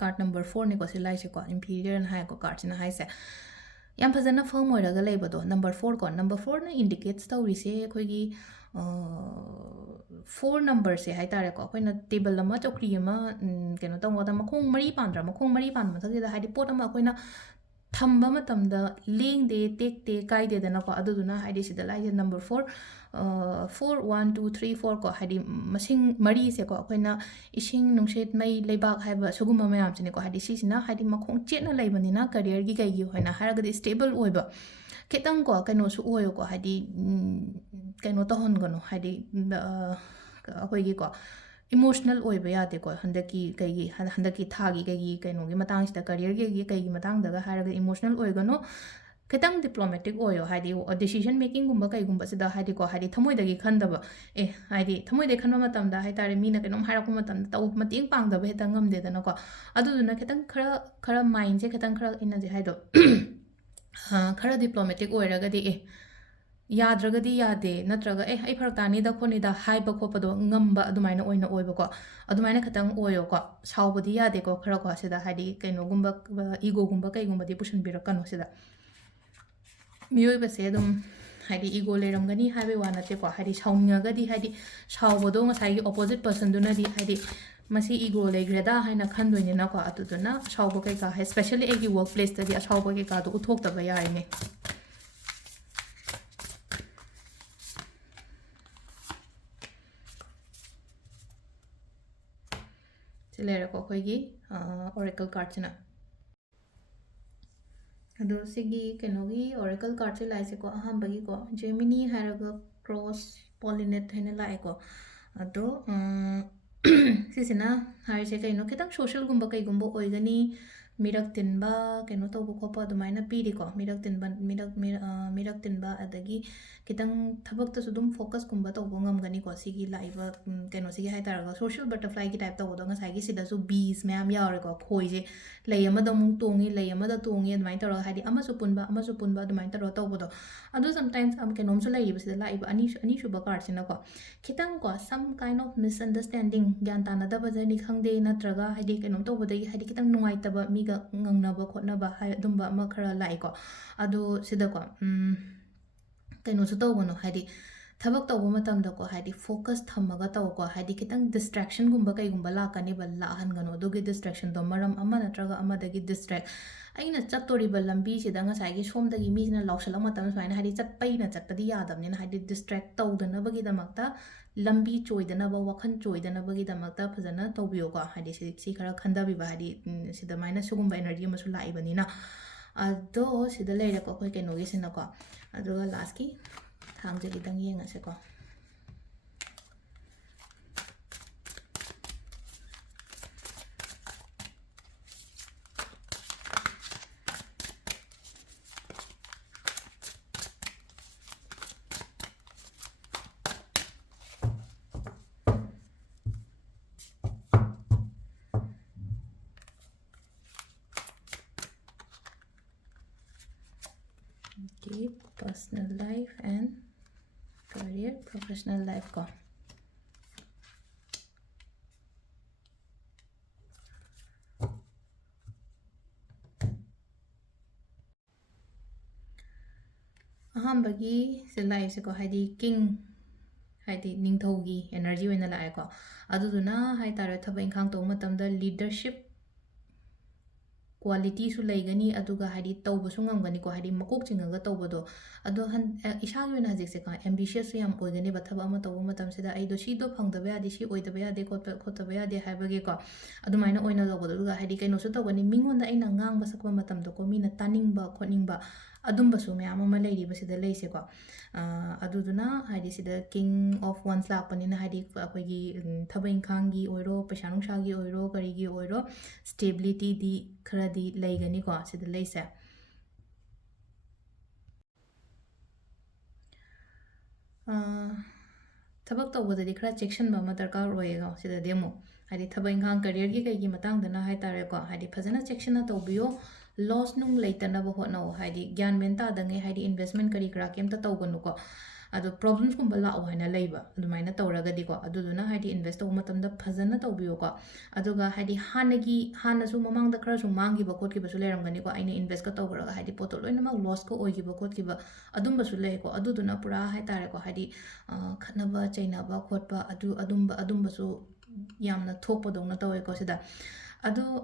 ꯀꯥꯔꯠ ꯅꯝꯕꯔ 4ꯅꯦꯀꯣ ꯁꯤ ꯂꯥꯏꯁꯦꯀꯣ ꯏꯝꯄꯤꯔꯤꯌꯔꯅ ꯍꯥꯏꯀꯣ ꯀꯥꯔꯠꯁꯤꯅ ꯍꯥꯏꯁꯦ ꯌꯥꯝ ꯐꯖꯅ ꯐर्म ꯑꯣꯏꯔꯒ ꯂꯩꯕꯗꯣ ꯅꯝꯕꯔ 4 ꯀꯣ ꯅꯝꯕꯔ 4ꯅ ꯏꯟꯗꯤꯀꯦꯠꯁ ꯇꯧꯔꯤꯁꯦ ꯑꯩꯈꯣꯏꯒꯤ 4 ꯅꯝꯕꯔꯁꯦ ꯍꯥꯏꯇꯥꯔꯦꯀꯣ ꯑꯩꯈꯣꯏꯅ ꯇꯦꯕꯜ ꯑꯃ ꯆꯧꯀ꯭ꯔꯤ ꯑꯃ ꯀꯩꯅꯣ ꯇꯧꯕꯗ ꯃꯈꯣꯡ ꯃꯔꯤ ꯄꯥꯟꯗ꯭ꯔꯥ ꯃꯈꯣꯡ ꯃꯔꯤ ꯄꯥꯟꯕ ꯃꯊꯛꯁꯤꯗ ꯍꯥꯏꯗꯤ ꯄꯣꯠ ꯑꯃ ꯑꯩꯈꯣꯏꯅ ꯊꯝꯕ ꯃꯇꯝꯗ ꯂꯦꯡꯗꯦ ꯇꯦꯛꯇꯦ ꯀꯥꯏꯗꯦꯗꯅꯀꯣ ꯑꯗꯨꯗꯨꯅ ꯍꯥꯏꯗꯤ ꯁꯤꯗ ꯂꯥꯏꯁꯦ ꯅꯝꯕꯔ 4 1 2 3 4 ꯀꯣ ꯍꯥꯏꯗꯤ ꯃꯁꯤꯡ ꯃꯔꯤꯁꯦꯀꯣ ꯑꯩꯈꯣꯏꯅ ꯏꯁꯤꯡ ꯅꯨꯡꯁꯤꯠ ꯃꯩ ꯂꯩꯕꯥꯛ ꯍꯥꯏꯕ ꯁꯤꯒꯨꯝꯕ ꯃꯌꯥꯝꯁꯤꯅꯦꯀꯣ ꯍꯥꯏꯗꯤ ꯁꯤꯁꯤꯅ ꯍꯥꯏꯗꯤ ꯃꯈꯣꯡ ꯆꯦꯠꯅ ꯂꯩꯕꯅꯤꯅ ꯀꯔꯤꯌꯔꯒꯤ ꯀꯩꯒꯤ ꯑꯣꯏꯅ ꯍꯥꯏꯔꯒꯗꯤ ꯁ꯭ꯇꯦꯕꯜ ꯑꯣꯏꯕ ꯈꯤꯇꯪꯀꯣ ꯀꯩꯅꯣꯁꯨ ꯑꯣꯏꯌꯣꯀꯣ ꯍꯥꯏꯗꯤ ꯀꯩꯅꯣ ꯇꯧꯍꯟꯒꯅꯣ ꯍꯥꯏꯗꯤ ꯑꯩꯈꯣꯏꯒꯤꯀꯣ ꯏꯃꯣꯁꯅꯦꯜ ꯑꯣꯏꯕ ꯌꯥꯗꯦꯀꯣ ꯍꯟꯗꯛꯀꯤ ꯊꯥꯒꯤ ꯀꯩꯒꯤ ꯀꯩꯅꯣꯒꯤ ꯃꯇꯥꯡꯁꯤꯗ ꯀꯔꯤꯌꯔꯒꯤ ꯀꯩꯒꯤ ꯃꯇꯥꯡꯗꯒ ꯍꯥꯏꯔꯒ ꯏꯃꯣꯁꯅꯦꯜ ꯑꯣꯏꯒꯅꯣ ꯈꯤꯇꯪ ꯗꯤꯄ꯭ꯂꯣꯃꯦꯇꯤꯛ ꯑꯣꯏꯌꯣ ꯍꯥꯏꯗꯤ ꯗꯤꯁꯤꯖꯟ ꯃꯦꯀꯤꯡꯒꯨꯝꯕ ꯀꯩꯒꯨꯝꯕꯁꯤꯗ ꯍꯥꯏꯗꯤꯀꯣ ꯍꯥꯏꯗꯤ ꯊꯃꯣꯏꯗꯒꯤ ꯈꯟꯗꯕ ꯍꯥꯏꯗꯤ ꯊꯃꯣꯏꯗꯒꯤ ꯈꯟꯕ ꯃꯇꯝꯗ ꯍꯥꯏꯇꯥꯔꯦ ꯃꯤꯅ ꯀꯩꯅꯣꯝ ꯍꯥꯏꯔꯛꯄ ꯃꯇꯝꯗ ꯃꯇꯦꯡ ꯄꯥꯡꯗꯕ ꯍꯦꯛꯇ ꯉꯝꯗꯦꯗꯅꯀꯣ ꯑꯗꯨꯗꯨꯅ ꯈꯤꯇꯪ ꯈꯔ ꯃꯥꯏꯟꯁꯦ ꯈꯤꯇꯪ ꯈꯔ ꯑꯩꯅꯁꯦ ꯍꯥꯏꯗꯣ ꯈꯔ ꯗꯤꯄ꯭ꯂꯣꯃꯦꯇꯤꯛ ꯑꯣꯏꯔꯒꯗꯤ ꯌꯥꯗ꯭ꯔꯒꯗꯤ ꯌꯥꯗꯦ ꯅꯠꯇ꯭ꯔꯒ ꯑꯩ ꯐꯔꯛ ꯇꯥꯅꯤꯗ ꯈꯣꯠꯅꯤꯗ ꯍꯥꯏꯕ ꯈꯣꯠꯄꯗꯣ ꯉꯝꯕ ꯑꯗꯨꯃꯥꯏꯅ ꯑꯣꯏꯅ ꯑꯣꯏꯕꯀꯣ ꯑꯗꯨꯃꯥꯏꯅ ꯈꯤꯇꯪ ꯑꯣꯏꯌꯣꯀꯣ ꯁꯥꯎꯕꯗꯤ ꯌꯥꯗꯦꯀꯣ ꯈꯔꯀꯣ ꯁꯤꯗ ꯍꯥꯏꯗꯤ ꯀꯩꯅꯣꯒꯨꯝꯕ ꯏꯒꯣꯒꯨꯝꯕ ꯀꯩꯒꯨꯝꯕꯗꯤ ꯄꯨꯁꯟꯕꯤꯔꯛꯀꯅꯣ ꯁꯤꯗ ꯃꯤꯑꯣꯏꯕꯁꯦ ꯑꯗꯨꯝ ꯍꯥꯏꯗꯤ ꯏꯒꯣ ꯂꯩꯔꯝꯒꯅꯤ ꯍꯥꯏꯕꯩ ꯋꯥ ꯅꯠꯇꯦꯀꯣ ꯍꯥꯏꯗꯤ ꯁꯥꯎꯅꯤꯡꯉꯒꯗꯤ ꯍꯥꯏꯗꯤ ꯁꯥꯎꯕꯗꯣ ꯉꯁꯥꯏꯒꯤ ꯑꯣꯄꯣꯖꯤꯠ ꯄꯔꯁꯟꯗꯨꯅꯗꯤ ꯍꯥꯏꯗꯤ ꯃꯁꯤ ꯏꯒꯣ ꯂꯩꯈ꯭ꯔꯦꯗ ꯍꯥꯏꯅ ꯈꯟꯗꯣꯏꯅꯤꯅꯀꯣ ꯑꯗꯨꯗꯨꯅ ꯑꯁꯥꯎꯕ ꯀꯩꯀꯥ ꯁ꯭ꯄꯦꯁꯦꯜꯂꯤ ꯑꯩꯒꯤ ꯋꯔꯛ ꯄ꯭ꯂꯦꯁꯇꯗꯤ ꯑꯁꯥꯎꯕ ꯀꯩꯀꯥꯗꯣ ꯎꯠꯊꯣꯛꯇꯕ ꯌꯥꯔꯤꯅꯦ ꯁꯤ ꯂꯩꯔꯦꯀꯣ ꯑꯩꯈꯣꯏꯒꯤ ꯑꯣꯔꯦꯀꯜ ꯀꯥꯔꯠꯁꯤꯅ ꯑꯗꯣ ꯁꯤꯒꯤ ꯀꯩꯅꯣꯒꯤ ꯑꯣꯔꯦꯀꯜ ꯀꯥꯔꯠꯁꯦ ꯂꯥꯛꯏꯁꯦꯀꯣ ꯑꯍꯥꯟꯕꯒꯤꯀꯣ ꯖꯦꯃꯤꯅꯤ ꯍꯥꯏꯔꯒ ꯀ꯭ꯔꯣꯁ ꯄꯣꯂꯤꯅꯦꯠ ꯍꯥꯏꯅ ꯂꯥꯛꯑꯦꯀꯣ ꯑꯗꯣ ꯁꯤꯁꯤꯅ ꯍꯥꯏꯔꯤꯁꯦ ꯀꯩꯅꯣ ꯈꯤꯇꯪ ꯁꯣஷꯜꯒꯨꯝꯕ ꯀꯩꯒꯨꯝꯕ ꯑꯣꯏꯒꯅꯤ ꯃꯤꯔꯛ ꯇꯤꯟꯕ ꯀꯩꯅꯣ ꯇꯧꯕ ꯈꯣꯠꯄ ꯑꯗꯨꯃꯥꯏꯅ ꯄꯤꯔꯤꯀꯣ ꯃꯤꯔꯛ ꯇꯤꯟꯕ ꯑꯗꯒꯤ खितंग थबक्तसु दुम फोकस कुंबा तौबो ngमगनी को सिगी लाइबा केनो सिगी हाय तारगा सोशल बटरफ्लाई की टाइप तौबो ngसाइगी सिदासु बीज मैम यावरे को खोइजे लई अमदा मुंग तोंगी लई अमदा तोंगी अदमाइन तौरा हाइदि अमसु पुनबा अदमाइन तौरा तौबोदो अदु समटाइम्स am केनोमसु लईबा सिदा लाइबा अनि सुबा कार्ड सिना को खितंग को सम काइंड ऑफ मिसअंडरस्टैंडिंग ज्ञान तानादबा जनी खंगदे नत्रगा हाइदि केनोम तौबदगी हाइदि खितंग नुंगाइतबा मीगा ngंगनबा खोटनबा हाय दुंबा अमा खरा लाइको अदु सिदा को कꯩꯅꯣꯁꯨ ꯇꯧꯒꯅꯣ ꯍꯥꯏꯗꯤ ꯊꯕꯛ ꯇꯧꯕ ꯃꯇꯝꯗꯀꯣ ꯍꯥꯏꯗꯤ ꯐꯣꯀꯁ ꯊꯝꯃꯒ ꯇꯧꯀꯣ ꯍꯥꯏꯗꯤ ꯈꯤꯇꯪ ꯗꯤꯁꯇ꯭ꯔꯦꯛꯁꯟꯒꯨꯝꯕ ꯀꯩꯒꯨꯝꯕ ꯂꯥꯛꯀꯅꯤꯕ ꯂꯥꯛꯍꯟꯒꯅꯣ ꯑꯗꯨꯒꯤ ꯗꯤꯁꯇ꯭ꯔꯦꯛꯁꯟꯗꯣ ꯃꯔꯝ ꯑꯃ ꯅꯠꯇ꯭ꯔꯒ ꯑꯃꯗꯒꯤ ꯗꯤꯁꯇ꯭ꯔꯦꯛ ꯑꯩꯅ ꯆꯠꯇꯣꯔꯤꯕ ꯂꯝꯕꯤꯁꯤꯗ ꯉꯁꯥꯏꯒꯤ ꯁꯣꯝꯗꯒꯤ ꯃꯤꯁꯤꯅ ꯂꯥꯎꯁꯜꯂꯛ ꯃꯇꯝꯗ ꯁꯨꯃꯥꯏꯅ ꯍꯥꯏꯗꯤ ꯆꯠꯄꯩꯅ ꯆꯠꯄꯗꯤ ꯌꯥꯗꯕꯅꯤꯅ ꯍꯥꯏꯗꯤ ꯗꯤꯁꯇ꯭ꯔꯦꯛ ꯇꯧꯗꯅꯕꯒꯤꯗꯃꯛꯇ ꯂꯝꯕꯤ ꯆꯣꯏꯗꯅꯕ ꯋꯥꯈꯜ ꯆꯣꯏꯗꯅꯕꯒꯤꯗꯃꯛꯇ ꯐꯖꯅ ꯇꯧꯕꯤꯌꯣꯀꯣ ꯍꯥꯏꯗꯤ ꯁꯤ ꯈꯔ ꯈꯟꯊꯕꯤꯕ ꯍꯥꯏꯗꯤ ꯁꯤꯗꯃꯥꯏꯅ ꯁꯤꯒꯨꯝꯕ 에너지 ꯑꯃꯁꯨ ꯂꯥꯛꯏꯕꯅꯤꯅ ꯑꯗꯣ ꯁꯤꯗ ꯂꯩꯔꯦꯀꯣ ꯑꯩꯈꯣꯏ ꯀꯩꯅꯣꯒꯤꯁꯤꯅꯀꯣ ꯑꯗꯨꯒ ꯂꯥꯁꯀꯤ ꯊꯥꯡꯁꯦ ꯈꯤꯇꯪ ꯌꯦꯡꯉꯁꯦꯀꯣ Okay, personal life and career, professional life ko. ꯑꯍꯥꯟꯕꯒꯤ ꯁꯤ ꯂꯥꯛꯏꯁꯦ ꯀꯣ ꯍꯥꯏꯗꯤ ꯀꯤꯡ ꯍꯥꯏꯗꯤ ꯅꯤꯡꯊꯧꯒꯤ 에너지 ꯑꯣꯏꯅ ꯂꯥꯛꯑꯦꯀꯣ ꯑꯗꯨꯗꯨꯅ ꯍꯥꯏꯇꯥꯔꯦ ꯊꯕꯛ ꯏꯪꯈꯥꯡ ꯇꯧꯕ ꯃꯇꯝꯗ ꯂꯤꯗꯔꯁꯤꯞ ꯀ꯭ꯋꯥꯂꯤꯇꯤꯁꯨ ꯂꯩꯒꯅꯤ ꯑꯗꯨꯒ ꯍꯥꯏꯗꯤ ꯇꯧꯕꯁꯨ ꯉꯝꯒꯅꯤꯀꯣ ꯍꯥꯏꯗꯤ ꯃꯀꯣꯛ ꯆꯤꯡꯉꯒ ꯇꯧꯕꯗꯣ ꯑꯗꯣ ꯏꯁꯥꯒꯤ ꯑꯣꯏꯅ ꯍꯧꯖꯤꯛꯁꯦꯀꯣ ꯑꯦꯝꯕꯤꯁꯤꯌꯁꯁꯨ ꯌꯥꯝ ꯑꯣꯏꯒꯅꯦꯕ ꯊꯕꯛ ꯑꯃ ꯇꯧꯕ ꯃꯇꯝꯁꯤꯗ ꯑꯩꯗꯣ ꯁꯤꯗꯣ ꯐꯪꯗꯕ ꯌꯥꯗꯦ ꯁꯤ ꯑꯣꯏꯗꯕ ꯌꯥꯗꯦ ꯈꯣꯠꯇꯕ ꯌꯥꯗꯦ ꯍꯥꯏꯕꯒꯤꯀꯣ ꯑꯗꯨꯃꯥꯏꯅ ꯑꯣꯏꯅ ꯇꯧꯕꯗꯣ ꯑꯗꯨꯒ ꯍꯥꯏꯗꯤ ꯀꯩꯅꯣꯁꯨ ꯇꯧꯒꯅꯤ ꯃꯤꯉꯣꯟꯗ ꯑꯩꯅ ꯉꯥꯡꯕ ꯁꯛꯄ ꯃꯇꯝꯗꯀꯣ ꯃꯤꯅ ꯇꯥꯅꯤꯡꯕ ꯈꯣꯠꯅꯤꯡꯕ ꯑꯗꯨꯝꯕꯁꯨ ꯃꯌꯥꯝ ꯑꯃ ꯂꯩꯔꯤꯕ ꯁꯤꯗ ꯂꯩꯁꯦꯀꯣ ꯑꯗꯨꯗꯨꯅ ꯍꯥꯏꯗꯤ ꯁꯤda king of wands ꯂꯥꯛꯄꯅꯤꯅ ꯍꯥꯏꯗꯤ ꯑꯩꯈꯣꯏꯒꯤ ꯊꯕꯛ ꯏꯪꯈꯥꯡꯒꯤ ꯑꯣꯏꯔꯣ ꯄꯩꯁꯥ ꯅꯨꯡꯁꯥꯒꯤ ꯑꯣꯏꯔꯣ ꯀꯔꯤꯒꯤ ꯑꯣꯏꯔꯣ ꯁ꯭ꯇꯦꯕꯤꯂꯤꯇꯤꯗꯤ ꯈꯔꯗꯤ ꯂꯩꯒꯅꯤꯀꯣ ꯁꯤꯗ ꯂꯩꯁꯦ ꯊꯕꯛ ꯇꯧꯕꯗꯗꯤ ꯈꯔ ꯆꯦꯛꯁꯤꯟꯕ ꯑꯃ ꯗꯔꯀꯥꯔ ꯑꯣꯏꯌꯦꯀꯣ ꯁꯤꯗꯗꯤ ꯑꯃꯨꯛ ꯍꯥꯏꯗꯤ ꯊꯕꯛ ꯏꯪꯈꯥꯡ ꯀꯦꯔꯤꯌꯔꯒꯤ ꯀꯩꯒꯤ ꯃꯇꯥꯡꯗꯅ ꯍꯥꯏꯇꯥꯔꯦꯀꯣ ꯍꯥꯏꯗꯤ ꯐꯖꯅ ꯆꯦꯛꯁꯤꯟꯅ ꯇꯧꯕꯤꯌꯣ ꯂꯣꯁ ꯅꯨꯡ ꯂꯩꯇꯅꯕ ꯍꯣꯠꯅꯧ ꯍꯥꯏꯗꯤ ꯒ꯭ꯌꯥꯟ ꯃꯦꯟ ꯇꯥꯗꯉꯩ ꯍꯥꯏꯗꯤ ꯏꯟꯚꯦꯁꯃꯦꯟ ꯀꯔꯤ ꯀꯔꯥ ꯀꯩꯝꯇ ꯇꯧꯒꯅꯨꯀꯣ ꯑꯗꯣ ꯄ꯭ꯔꯣꯕ꯭ꯂꯦꯝꯁꯀꯨꯝꯕ ꯂꯥꯛꯑꯣ ꯍꯥꯏꯅ ꯂꯩꯕ ꯑꯗꯨꯃꯥꯏꯅ ꯇꯧꯔꯒꯗꯤꯀꯣ ꯑꯗꯨꯗꯨꯅ ꯍꯥꯏꯗꯤ ꯏꯟꯚꯦꯁ ꯇꯧꯕ ꯃꯇꯝꯗ ꯐꯖꯅ ꯇꯧꯕꯤꯌꯣꯀꯣ ꯑꯗꯨꯒ ꯍꯥꯏꯗꯤ ꯍꯥꯟꯅꯁꯨ ꯃꯃꯥꯡꯗ ꯈꯔꯁꯨ ꯃꯥꯡꯈꯤꯕ ꯈꯣꯠꯈꯤꯕꯁꯨ ꯂꯩꯔꯝꯒꯅꯤꯀꯣ ꯑꯩꯅ ꯏꯟꯚꯦꯁꯀ ꯇꯧꯈ꯭ꯔꯒ ꯍꯥꯏꯗꯤ ꯄꯣꯠꯇꯣ ꯂꯣꯏꯅꯃꯛ ꯂꯣꯁꯀ ꯑꯣꯏꯈꯤꯕ ꯈꯣꯠꯈꯤꯕ ꯑꯗꯨꯝꯕꯁꯨ ꯂꯩꯀꯣ ꯑꯗꯨꯗꯨꯅ ꯄꯨꯔꯥ ꯍꯥꯏꯇꯥꯔꯦꯀꯣ ꯍꯥꯏꯗꯤ ꯈꯠꯅꯕ ꯆꯩꯅꯕ ꯈꯣꯠꯄ ꯑꯗꯨꯝꯕꯁꯨ ꯌꯥꯝꯅ ꯊꯣꯛꯄꯗꯧꯅ ꯇꯧꯋꯦꯀꯣ ꯁꯤꯗ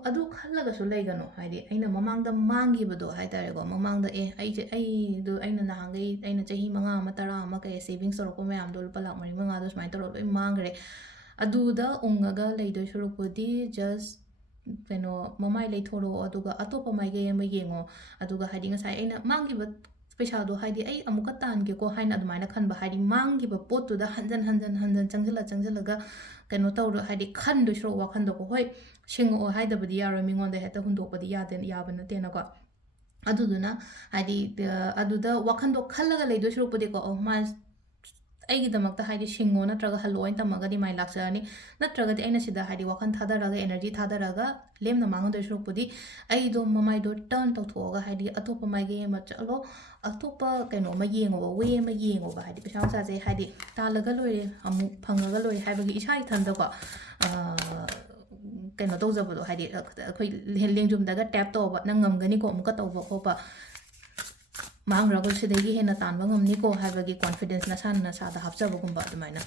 ꯑꯗꯨ ꯈꯜꯂꯒꯁꯨ ꯂꯩꯒꯅꯣ ꯍꯥꯏꯗꯤ ꯑꯩꯅ ꯃꯃꯥꯡꯗ ꯃꯥꯡꯈꯤꯕꯗꯣ ꯍꯥꯏꯇꯥꯔꯦꯀꯣ ꯃꯃꯥꯡꯗ ꯑꯩꯅ ꯅꯍꯥꯟꯈꯩ ꯑꯩꯅ ꯆꯍꯤ 5 ꯑꯃ 10 ꯑꯃ ꯀꯩ ꯁꯦꯚꯤꯡꯁ ꯇꯧꯔꯛꯄ ꯃꯌꯥꯝꯗꯣ ꯂꯨꯄꯥ ꯂꯥꯛ 4-5ꯗꯣ ꯁꯨꯃꯥꯏꯅ ꯇꯧꯔꯒ ꯂꯣꯏ ꯃꯥꯡꯈ꯭ꯔꯦ ꯑꯗꯨꯗ ꯎꯡꯉꯒ ꯂꯩꯗꯣꯏ ꯁꯔꯨꯛꯄꯨꯗꯤ ꯖꯁ ꯀꯩꯅꯣ ꯃꯃꯥꯏ ꯂꯩꯊꯣꯔꯛꯑꯣ ꯑꯗꯨꯒ ꯑꯇꯣꯞꯄ ꯃꯥꯏꯀꯩ ꯑꯃ ꯌꯦꯡꯉꯣ ꯑꯗꯨꯒ ꯍꯥꯏꯗꯤ ꯉꯁꯥꯏ ꯑꯩꯅ ꯃꯥꯡꯈꯤꯕ ꯄꯩꯁꯥꯗꯣ ꯍꯥꯏꯗꯤ ꯑꯩ ꯑꯃꯨꯛꯀ ꯇꯥꯟꯒꯦꯀꯣ ꯍꯥꯏꯅ ꯑꯗꯨꯃꯥꯏꯅ ꯈꯟꯕ ꯍꯥꯏꯗꯤ ꯃꯥꯡꯈꯤꯕ ꯄꯣꯠꯇꯨꯗ ꯍꯟꯖꯟ ꯆꯪꯁꯤꯜꯂꯒ ꯀꯩꯅꯣ ꯇꯧꯔꯣ ꯍꯥꯏꯗꯤ ꯈꯟꯗꯣꯏ ꯁꯔꯨꯛ ꯋꯥꯈꯟꯗꯣꯀꯣ ꯍꯣꯏ ꯁꯤꯡꯉꯛꯑꯣ ꯍꯥꯏꯗꯕꯗꯤ ꯌꯥꯔꯣꯏ ꯃꯤꯉꯣꯟꯗ ꯍꯦꯛꯇ ꯍꯨꯟꯗꯣꯛꯄꯗꯤ ꯌꯥꯕ ꯅꯠꯇꯦꯅꯀꯣ ꯑꯗꯨꯗꯨꯅ ꯍꯥꯏꯗꯤ ꯑꯗꯨꯗ ꯋꯥꯈꯟꯗꯣ ꯈꯜꯂꯒ ꯂꯩꯗꯣꯏ ꯁꯔꯨꯛꯄꯨꯗꯤꯀꯣ ꯑꯩꯒꯤꯗꯃꯛꯇ ꯍꯥꯏꯗꯤ ꯁꯤꯡꯉꯣ ꯅꯠꯇ꯭ꯔꯒ ꯍꯜꯂꯛꯑꯣꯅ ꯇꯝꯃꯒꯗꯤ ꯃꯥꯏ ꯂꯥꯛꯆꯔꯅꯤ ꯅꯠꯇ꯭ꯔꯒꯗꯤ ꯑꯩꯅ ꯁꯤꯗ ꯍꯥꯏꯗꯤ ꯋꯥꯈꯟ ꯊꯥꯗꯔꯒ 에너지 ꯊꯥꯗꯔꯒ ꯂꯦꯝꯅ ꯃꯥꯡꯍꯟꯗꯣꯏ ꯁꯔꯨꯛꯄꯨꯗꯤ ꯑꯩꯗꯣ ꯃꯃꯥꯏꯗꯣ ꯇꯔꯟ ꯇꯧꯊꯣꯛꯑꯒ ꯍꯥꯏꯗꯤ ꯑꯇꯣꯞꯄ ꯃꯥꯏꯀꯩ ꯑꯃ ꯆꯠꯂꯣ ꯑꯇꯣꯞꯄ ꯀꯩꯅꯣ ꯑꯃ ꯌꯦꯡꯉꯣꯕ ꯋꯦ ꯑꯃ ꯌꯦꯡꯉꯣꯕ ꯍꯥꯏꯗꯤ ꯄꯩꯁꯥ ꯅꯨꯡꯁꯥꯁꯦ ꯍꯥꯏꯗꯤ ꯇꯥꯜꯂꯒ ꯂꯣꯏꯔꯦ ꯑꯃꯨꯛ ꯐꯪꯉꯒ ꯂꯣꯏꯔꯦ ꯍꯥꯏꯕꯒꯤ ꯏꯁꯥ ꯏꯊꯟꯗꯀꯣ ꯀꯩꯅꯣ ꯇꯧꯖꯕꯗꯣ ꯍꯥꯏꯗꯤ ꯑꯩꯈꯣꯏ ꯂꯦꯡꯖꯨꯝꯗꯒ ꯇꯦꯞ ꯇꯧꯕ ꯅꯪ ꯉꯝꯒꯅꯤꯀꯣ ꯑꯃꯨꯛꯀ ꯇꯧꯕ ꯈꯣꯠꯄ ꯃꯥꯡꯈ꯭ꯔꯒ ꯁꯤꯗꯒꯤ ꯍꯦꯟꯅ ꯇꯥꯟꯕ ꯉꯝꯅꯤꯀꯣ ꯍꯥꯏꯕꯒꯤ ꯀꯣꯟꯐꯤꯗꯦꯟꯁ ꯅꯁꯥꯗ ꯍꯥꯞꯆꯕꯒꯨꯝꯕ ꯑꯗꯨꯃꯥꯏꯅ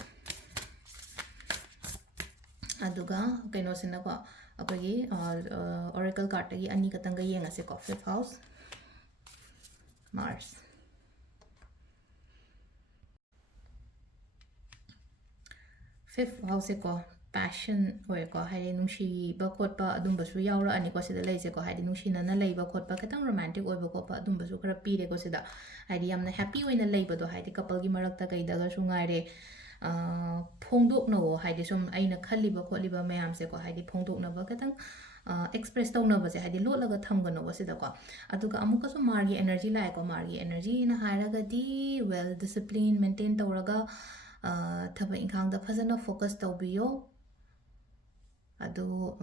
ꯑꯗꯨꯒ ꯀꯩꯅꯣꯁꯤꯅꯀꯣ ꯑꯩꯈꯣꯏꯒꯤ ꯑꯣꯔꯦꯀꯜ ꯀꯥꯔꯠꯇꯒꯤ 2 ꯈꯛꯇꯪꯒ ꯌꯦꯡꯉꯁꯦꯀꯣ 5th house Mars 5th house ꯁꯦꯀꯣ passion ꯑꯣꯏꯔꯦꯀꯣ ꯍꯥꯏꯗꯤ ꯅꯨꯡꯁꯤꯕ ꯈꯣꯠꯄ ꯑꯗꯨꯝꯕꯁꯨ ꯌꯥꯎꯔꯛꯑꯅꯤꯀꯣ ꯁꯤꯗ ꯂꯩꯁꯦꯀꯣ ꯍꯥꯏꯗꯤ ꯅꯨꯡꯁꯤꯅꯅ ꯂꯩꯕ ꯈꯣꯠꯄ ꯈꯤꯇꯪ ꯔꯣꯃꯥꯟꯇꯤꯛ ꯑꯣꯏꯕ ꯈꯣꯠꯄ ꯑꯗꯨꯝꯕꯁꯨ ꯈꯔ ꯄꯤꯔꯦꯀꯣ ꯁꯤꯗ ꯍꯥꯏꯗꯤ ꯌꯥꯝꯅ ꯍꯦꯞꯄꯤ ꯑꯣꯏꯅ ꯂꯩꯕꯗꯣ ꯍꯥꯏꯗꯤ ꯀꯄꯜꯒꯤ ꯃꯔꯛꯇ ꯀꯩꯗꯒꯁꯨ ꯉꯥꯏꯔꯦ ꯐꯣꯡꯗꯣꯛꯅꯋꯣ ꯍꯥꯏꯗꯤ ꯁꯨꯝ ꯑꯩꯅ ꯈꯜꯂꯤꯕ ꯈꯣꯠꯂꯤꯕ ꯃꯌꯥꯝꯁꯦꯀꯣ ꯍꯥꯏꯗꯤ ꯐꯣꯡꯗꯣꯛꯅꯕ ꯈꯤꯇꯪ ꯑꯦꯛꯁꯄ꯭ꯔꯦꯁ ꯇꯧꯅꯕꯁꯦ ꯍꯥꯏꯗꯤ ꯂꯣꯠꯂꯒ ꯊꯝꯒꯅꯣꯕ ꯁꯤꯗꯀꯣ ꯑꯗꯨꯒ ꯑꯃꯨꯛꯀꯁꯨ ꯃꯥꯔꯒꯤ 에너지 ꯂꯥꯛꯑꯦꯀꯣ ꯃꯥꯔꯒꯤ 에너지ꯅ ꯍꯥꯏꯔꯒꯗꯤ ꯋꯦꯜ ꯗꯤꯁꯤꯄ꯭ꯂꯤꯟ ꯃꯦꯟꯇꯦꯟ ꯇꯧꯔꯒ ꯊꯕꯛ ꯏꯪꯈꯥꯡꯗ ꯐꯖꯅ ꯐꯣꯀꯁ ꯇꯧꯕꯤꯌꯣ ꯑꯗꯣ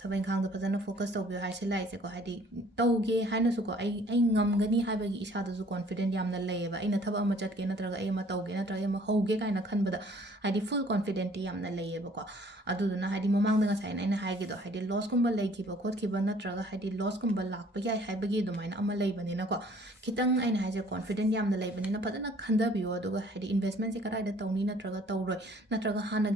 ꯊꯕꯛ ꯏꯪꯈꯥꯡꯗꯣ ꯐꯖꯅ ꯐꯣꯀꯁ ꯇꯧꯕꯤꯌꯣ ꯍꯥꯏꯁꯦ ꯂꯥꯛꯏꯁꯦꯀꯣ ꯍꯥꯏꯗꯤ ꯇꯧꯒꯦ ꯍꯥꯏꯅꯁꯨꯀꯣ ꯑꯩ ꯉꯝꯒꯅꯤ ꯍꯥꯏꯕꯒꯤ ꯏꯁꯥꯗꯁꯨ ꯀꯣꯟꯐꯤꯗꯦꯟ ꯌꯥꯝꯅ ꯂꯩꯌꯦꯕ ꯑꯩꯅ ꯊꯕꯛ ꯑꯃ ꯆꯠꯀꯦ ꯅꯠꯇ꯭ꯔꯒ ꯑꯩ ꯑꯃ ꯇꯧꯒꯦ ꯅꯠꯇ꯭ꯔꯒ ꯑꯩ ꯑꯃ ꯍꯧꯒꯦ ꯀꯥꯏꯅ ꯈꯟꯕꯗ ꯍꯥꯏꯗꯤ ꯐꯨꯜ ꯀꯣꯟꯐꯤꯗꯦꯟꯇꯤ ꯌꯥꯝꯅ ꯂꯩꯌꯦꯕꯀꯣ ꯑꯗꯨꯗꯨꯅ ꯍꯥꯏꯗꯤ ꯃꯃꯥꯡꯗ ꯉꯁꯥꯏꯅ ꯑꯩꯅ ꯍꯥꯏꯒꯤꯗꯣ ꯍꯥꯏꯗꯤ ꯂꯣꯁꯀꯨꯝꯕ ꯂꯩꯈꯤꯕ ꯈꯣꯠꯈꯤꯕ ꯅꯠꯇ꯭ꯔꯒ ꯍꯥꯏꯗꯤ ꯂꯣꯁꯀꯨꯝꯕ ꯂꯥꯛꯄ ꯌꯥꯏ ꯍꯥꯏꯕꯒꯤ ꯑꯗꯨꯃꯥꯏꯅ ꯑꯃ ꯂꯩꯕꯅꯤꯅꯀꯣ ꯈꯤꯇꯪ ꯑꯩꯅ ꯍꯥꯏꯁꯦ ꯀꯣꯟꯐꯤꯗꯦꯟ ꯌꯥꯝꯅ ꯂꯩꯕꯅꯤ나 ꯐꯖꯅ ꯈꯟꯊꯕꯤꯌꯣ ꯑꯗꯨꯒ ꯍꯥꯏꯗꯤ ꯏꯟꯚꯦꯁꯠꯃꯦꯟꯠꯁꯦ ꯀꯗꯥꯏꯗ ꯇꯧꯅꯤ ꯅꯠꯇ꯭ꯔꯒ ꯇꯧꯔꯣꯏ ꯅꯠꯇ꯭ꯔꯒ ꯍꯥꯟꯅ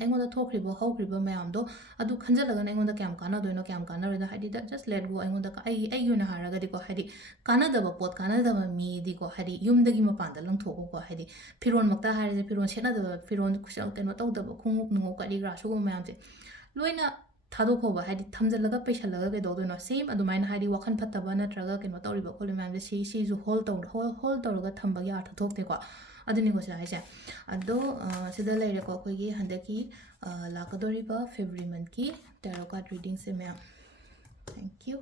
ꯑꯩꯉꯣꯟꯗ ꯊꯣꯛꯈ꯭ꯔꯤꯕ ꯍꯧꯈ꯭ꯔꯤꯕ ꯃꯌꯥꯝꯗꯣ ꯑꯗꯨ ꯈꯟꯖꯜꯂꯒꯅ ꯑꯩꯉꯣꯟꯗ ꯀꯌꯥꯝ ꯀꯥꯟꯅꯗꯣꯏꯅꯣ ꯀꯌꯥꯝ ꯀꯥꯟꯅꯔꯣꯏꯗꯣ ꯍꯥꯏꯗꯤ ꯗꯦꯠ ꯖꯁꯠ ꯂꯦꯠ ꯒꯣ ꯑꯩꯉꯣꯟꯗ ꯑꯩꯒꯤ ꯑꯣꯏꯅ ꯍꯥꯏꯔꯒꯗꯤꯀꯣ ꯍꯥꯏꯗꯤ ꯀꯥꯟꯅꯗꯕ ꯄꯣꯠ ꯀꯥꯟꯅꯗꯕ ꯃꯤꯗꯤꯀꯣ ꯍꯥꯏꯗꯤ ꯌꯨꯝꯗꯒꯤ ꯃꯄꯥꯟꯗ ꯂꯪꯊꯣꯛꯑꯣꯀꯣ ꯍꯥꯏꯗꯤ ꯐꯤꯔꯣꯟꯃꯛꯇ ꯍꯥꯏꯔꯁꯦ ꯐꯤꯔꯣꯟ ꯁꯦꯠꯅꯗꯕ ꯐꯤꯔꯣꯟ ꯀꯩꯅꯣ ꯇꯧꯗꯕ ꯈꯣꯡꯎꯞ ꯅꯨꯡꯉꯨꯞ ꯀꯔꯤ ꯀꯔꯥ ꯁꯤꯒꯨꯝꯕ ꯃꯌꯥꯝꯁꯦ ꯂꯣꯏꯅ ꯊꯥꯗꯣꯛꯈꯣꯕ ꯍꯥꯏꯗꯤ ꯊꯝꯖꯤꯜꯂꯒ ꯄꯩꯁꯜꯂꯒ ꯀꯩꯗꯧꯗꯣꯏꯅꯣ ꯁꯦꯝ ꯑꯗꯨꯃꯥꯏꯅ ꯍꯥꯏꯗꯤ ꯋꯥꯈꯜ ꯐꯠꯇꯕ ꯅꯠꯇ꯭ꯔꯒ ꯀꯩꯅꯣ ꯇꯧꯔꯤꯕ ꯈꯣꯠꯂꯤꯕ ꯃꯌꯥꯝꯁꯦ ꯁꯤꯁꯨ ꯍꯣꯜ ꯇꯧꯔꯒ ꯊꯝꯕꯒꯤ ꯑꯥꯔꯊ ꯊꯣꯛꯇꯦꯀꯣ ꯑꯗꯨꯅꯤꯀꯣ ꯁꯤꯗ ꯍꯥꯏꯁꯦ ꯑꯗꯣ ꯁꯤꯗ ꯂꯩꯔꯦꯀꯣ ꯑꯩꯈꯣꯏꯒꯤ ꯍꯟꯗꯛꯀꯤ ꯂꯥꯛꯀꯗꯧꯔꯤꯕ ꯐꯦꯕ꯭ꯔꯨꯋꯥꯔꯤ ꯃꯟꯊꯀꯤ ꯇꯦꯔꯣ ꯀꯥꯔꯗ ꯔꯤꯗꯤꯡꯁꯦ ꯃꯌꯥꯝ ꯊꯦꯡꯛ ꯌꯨ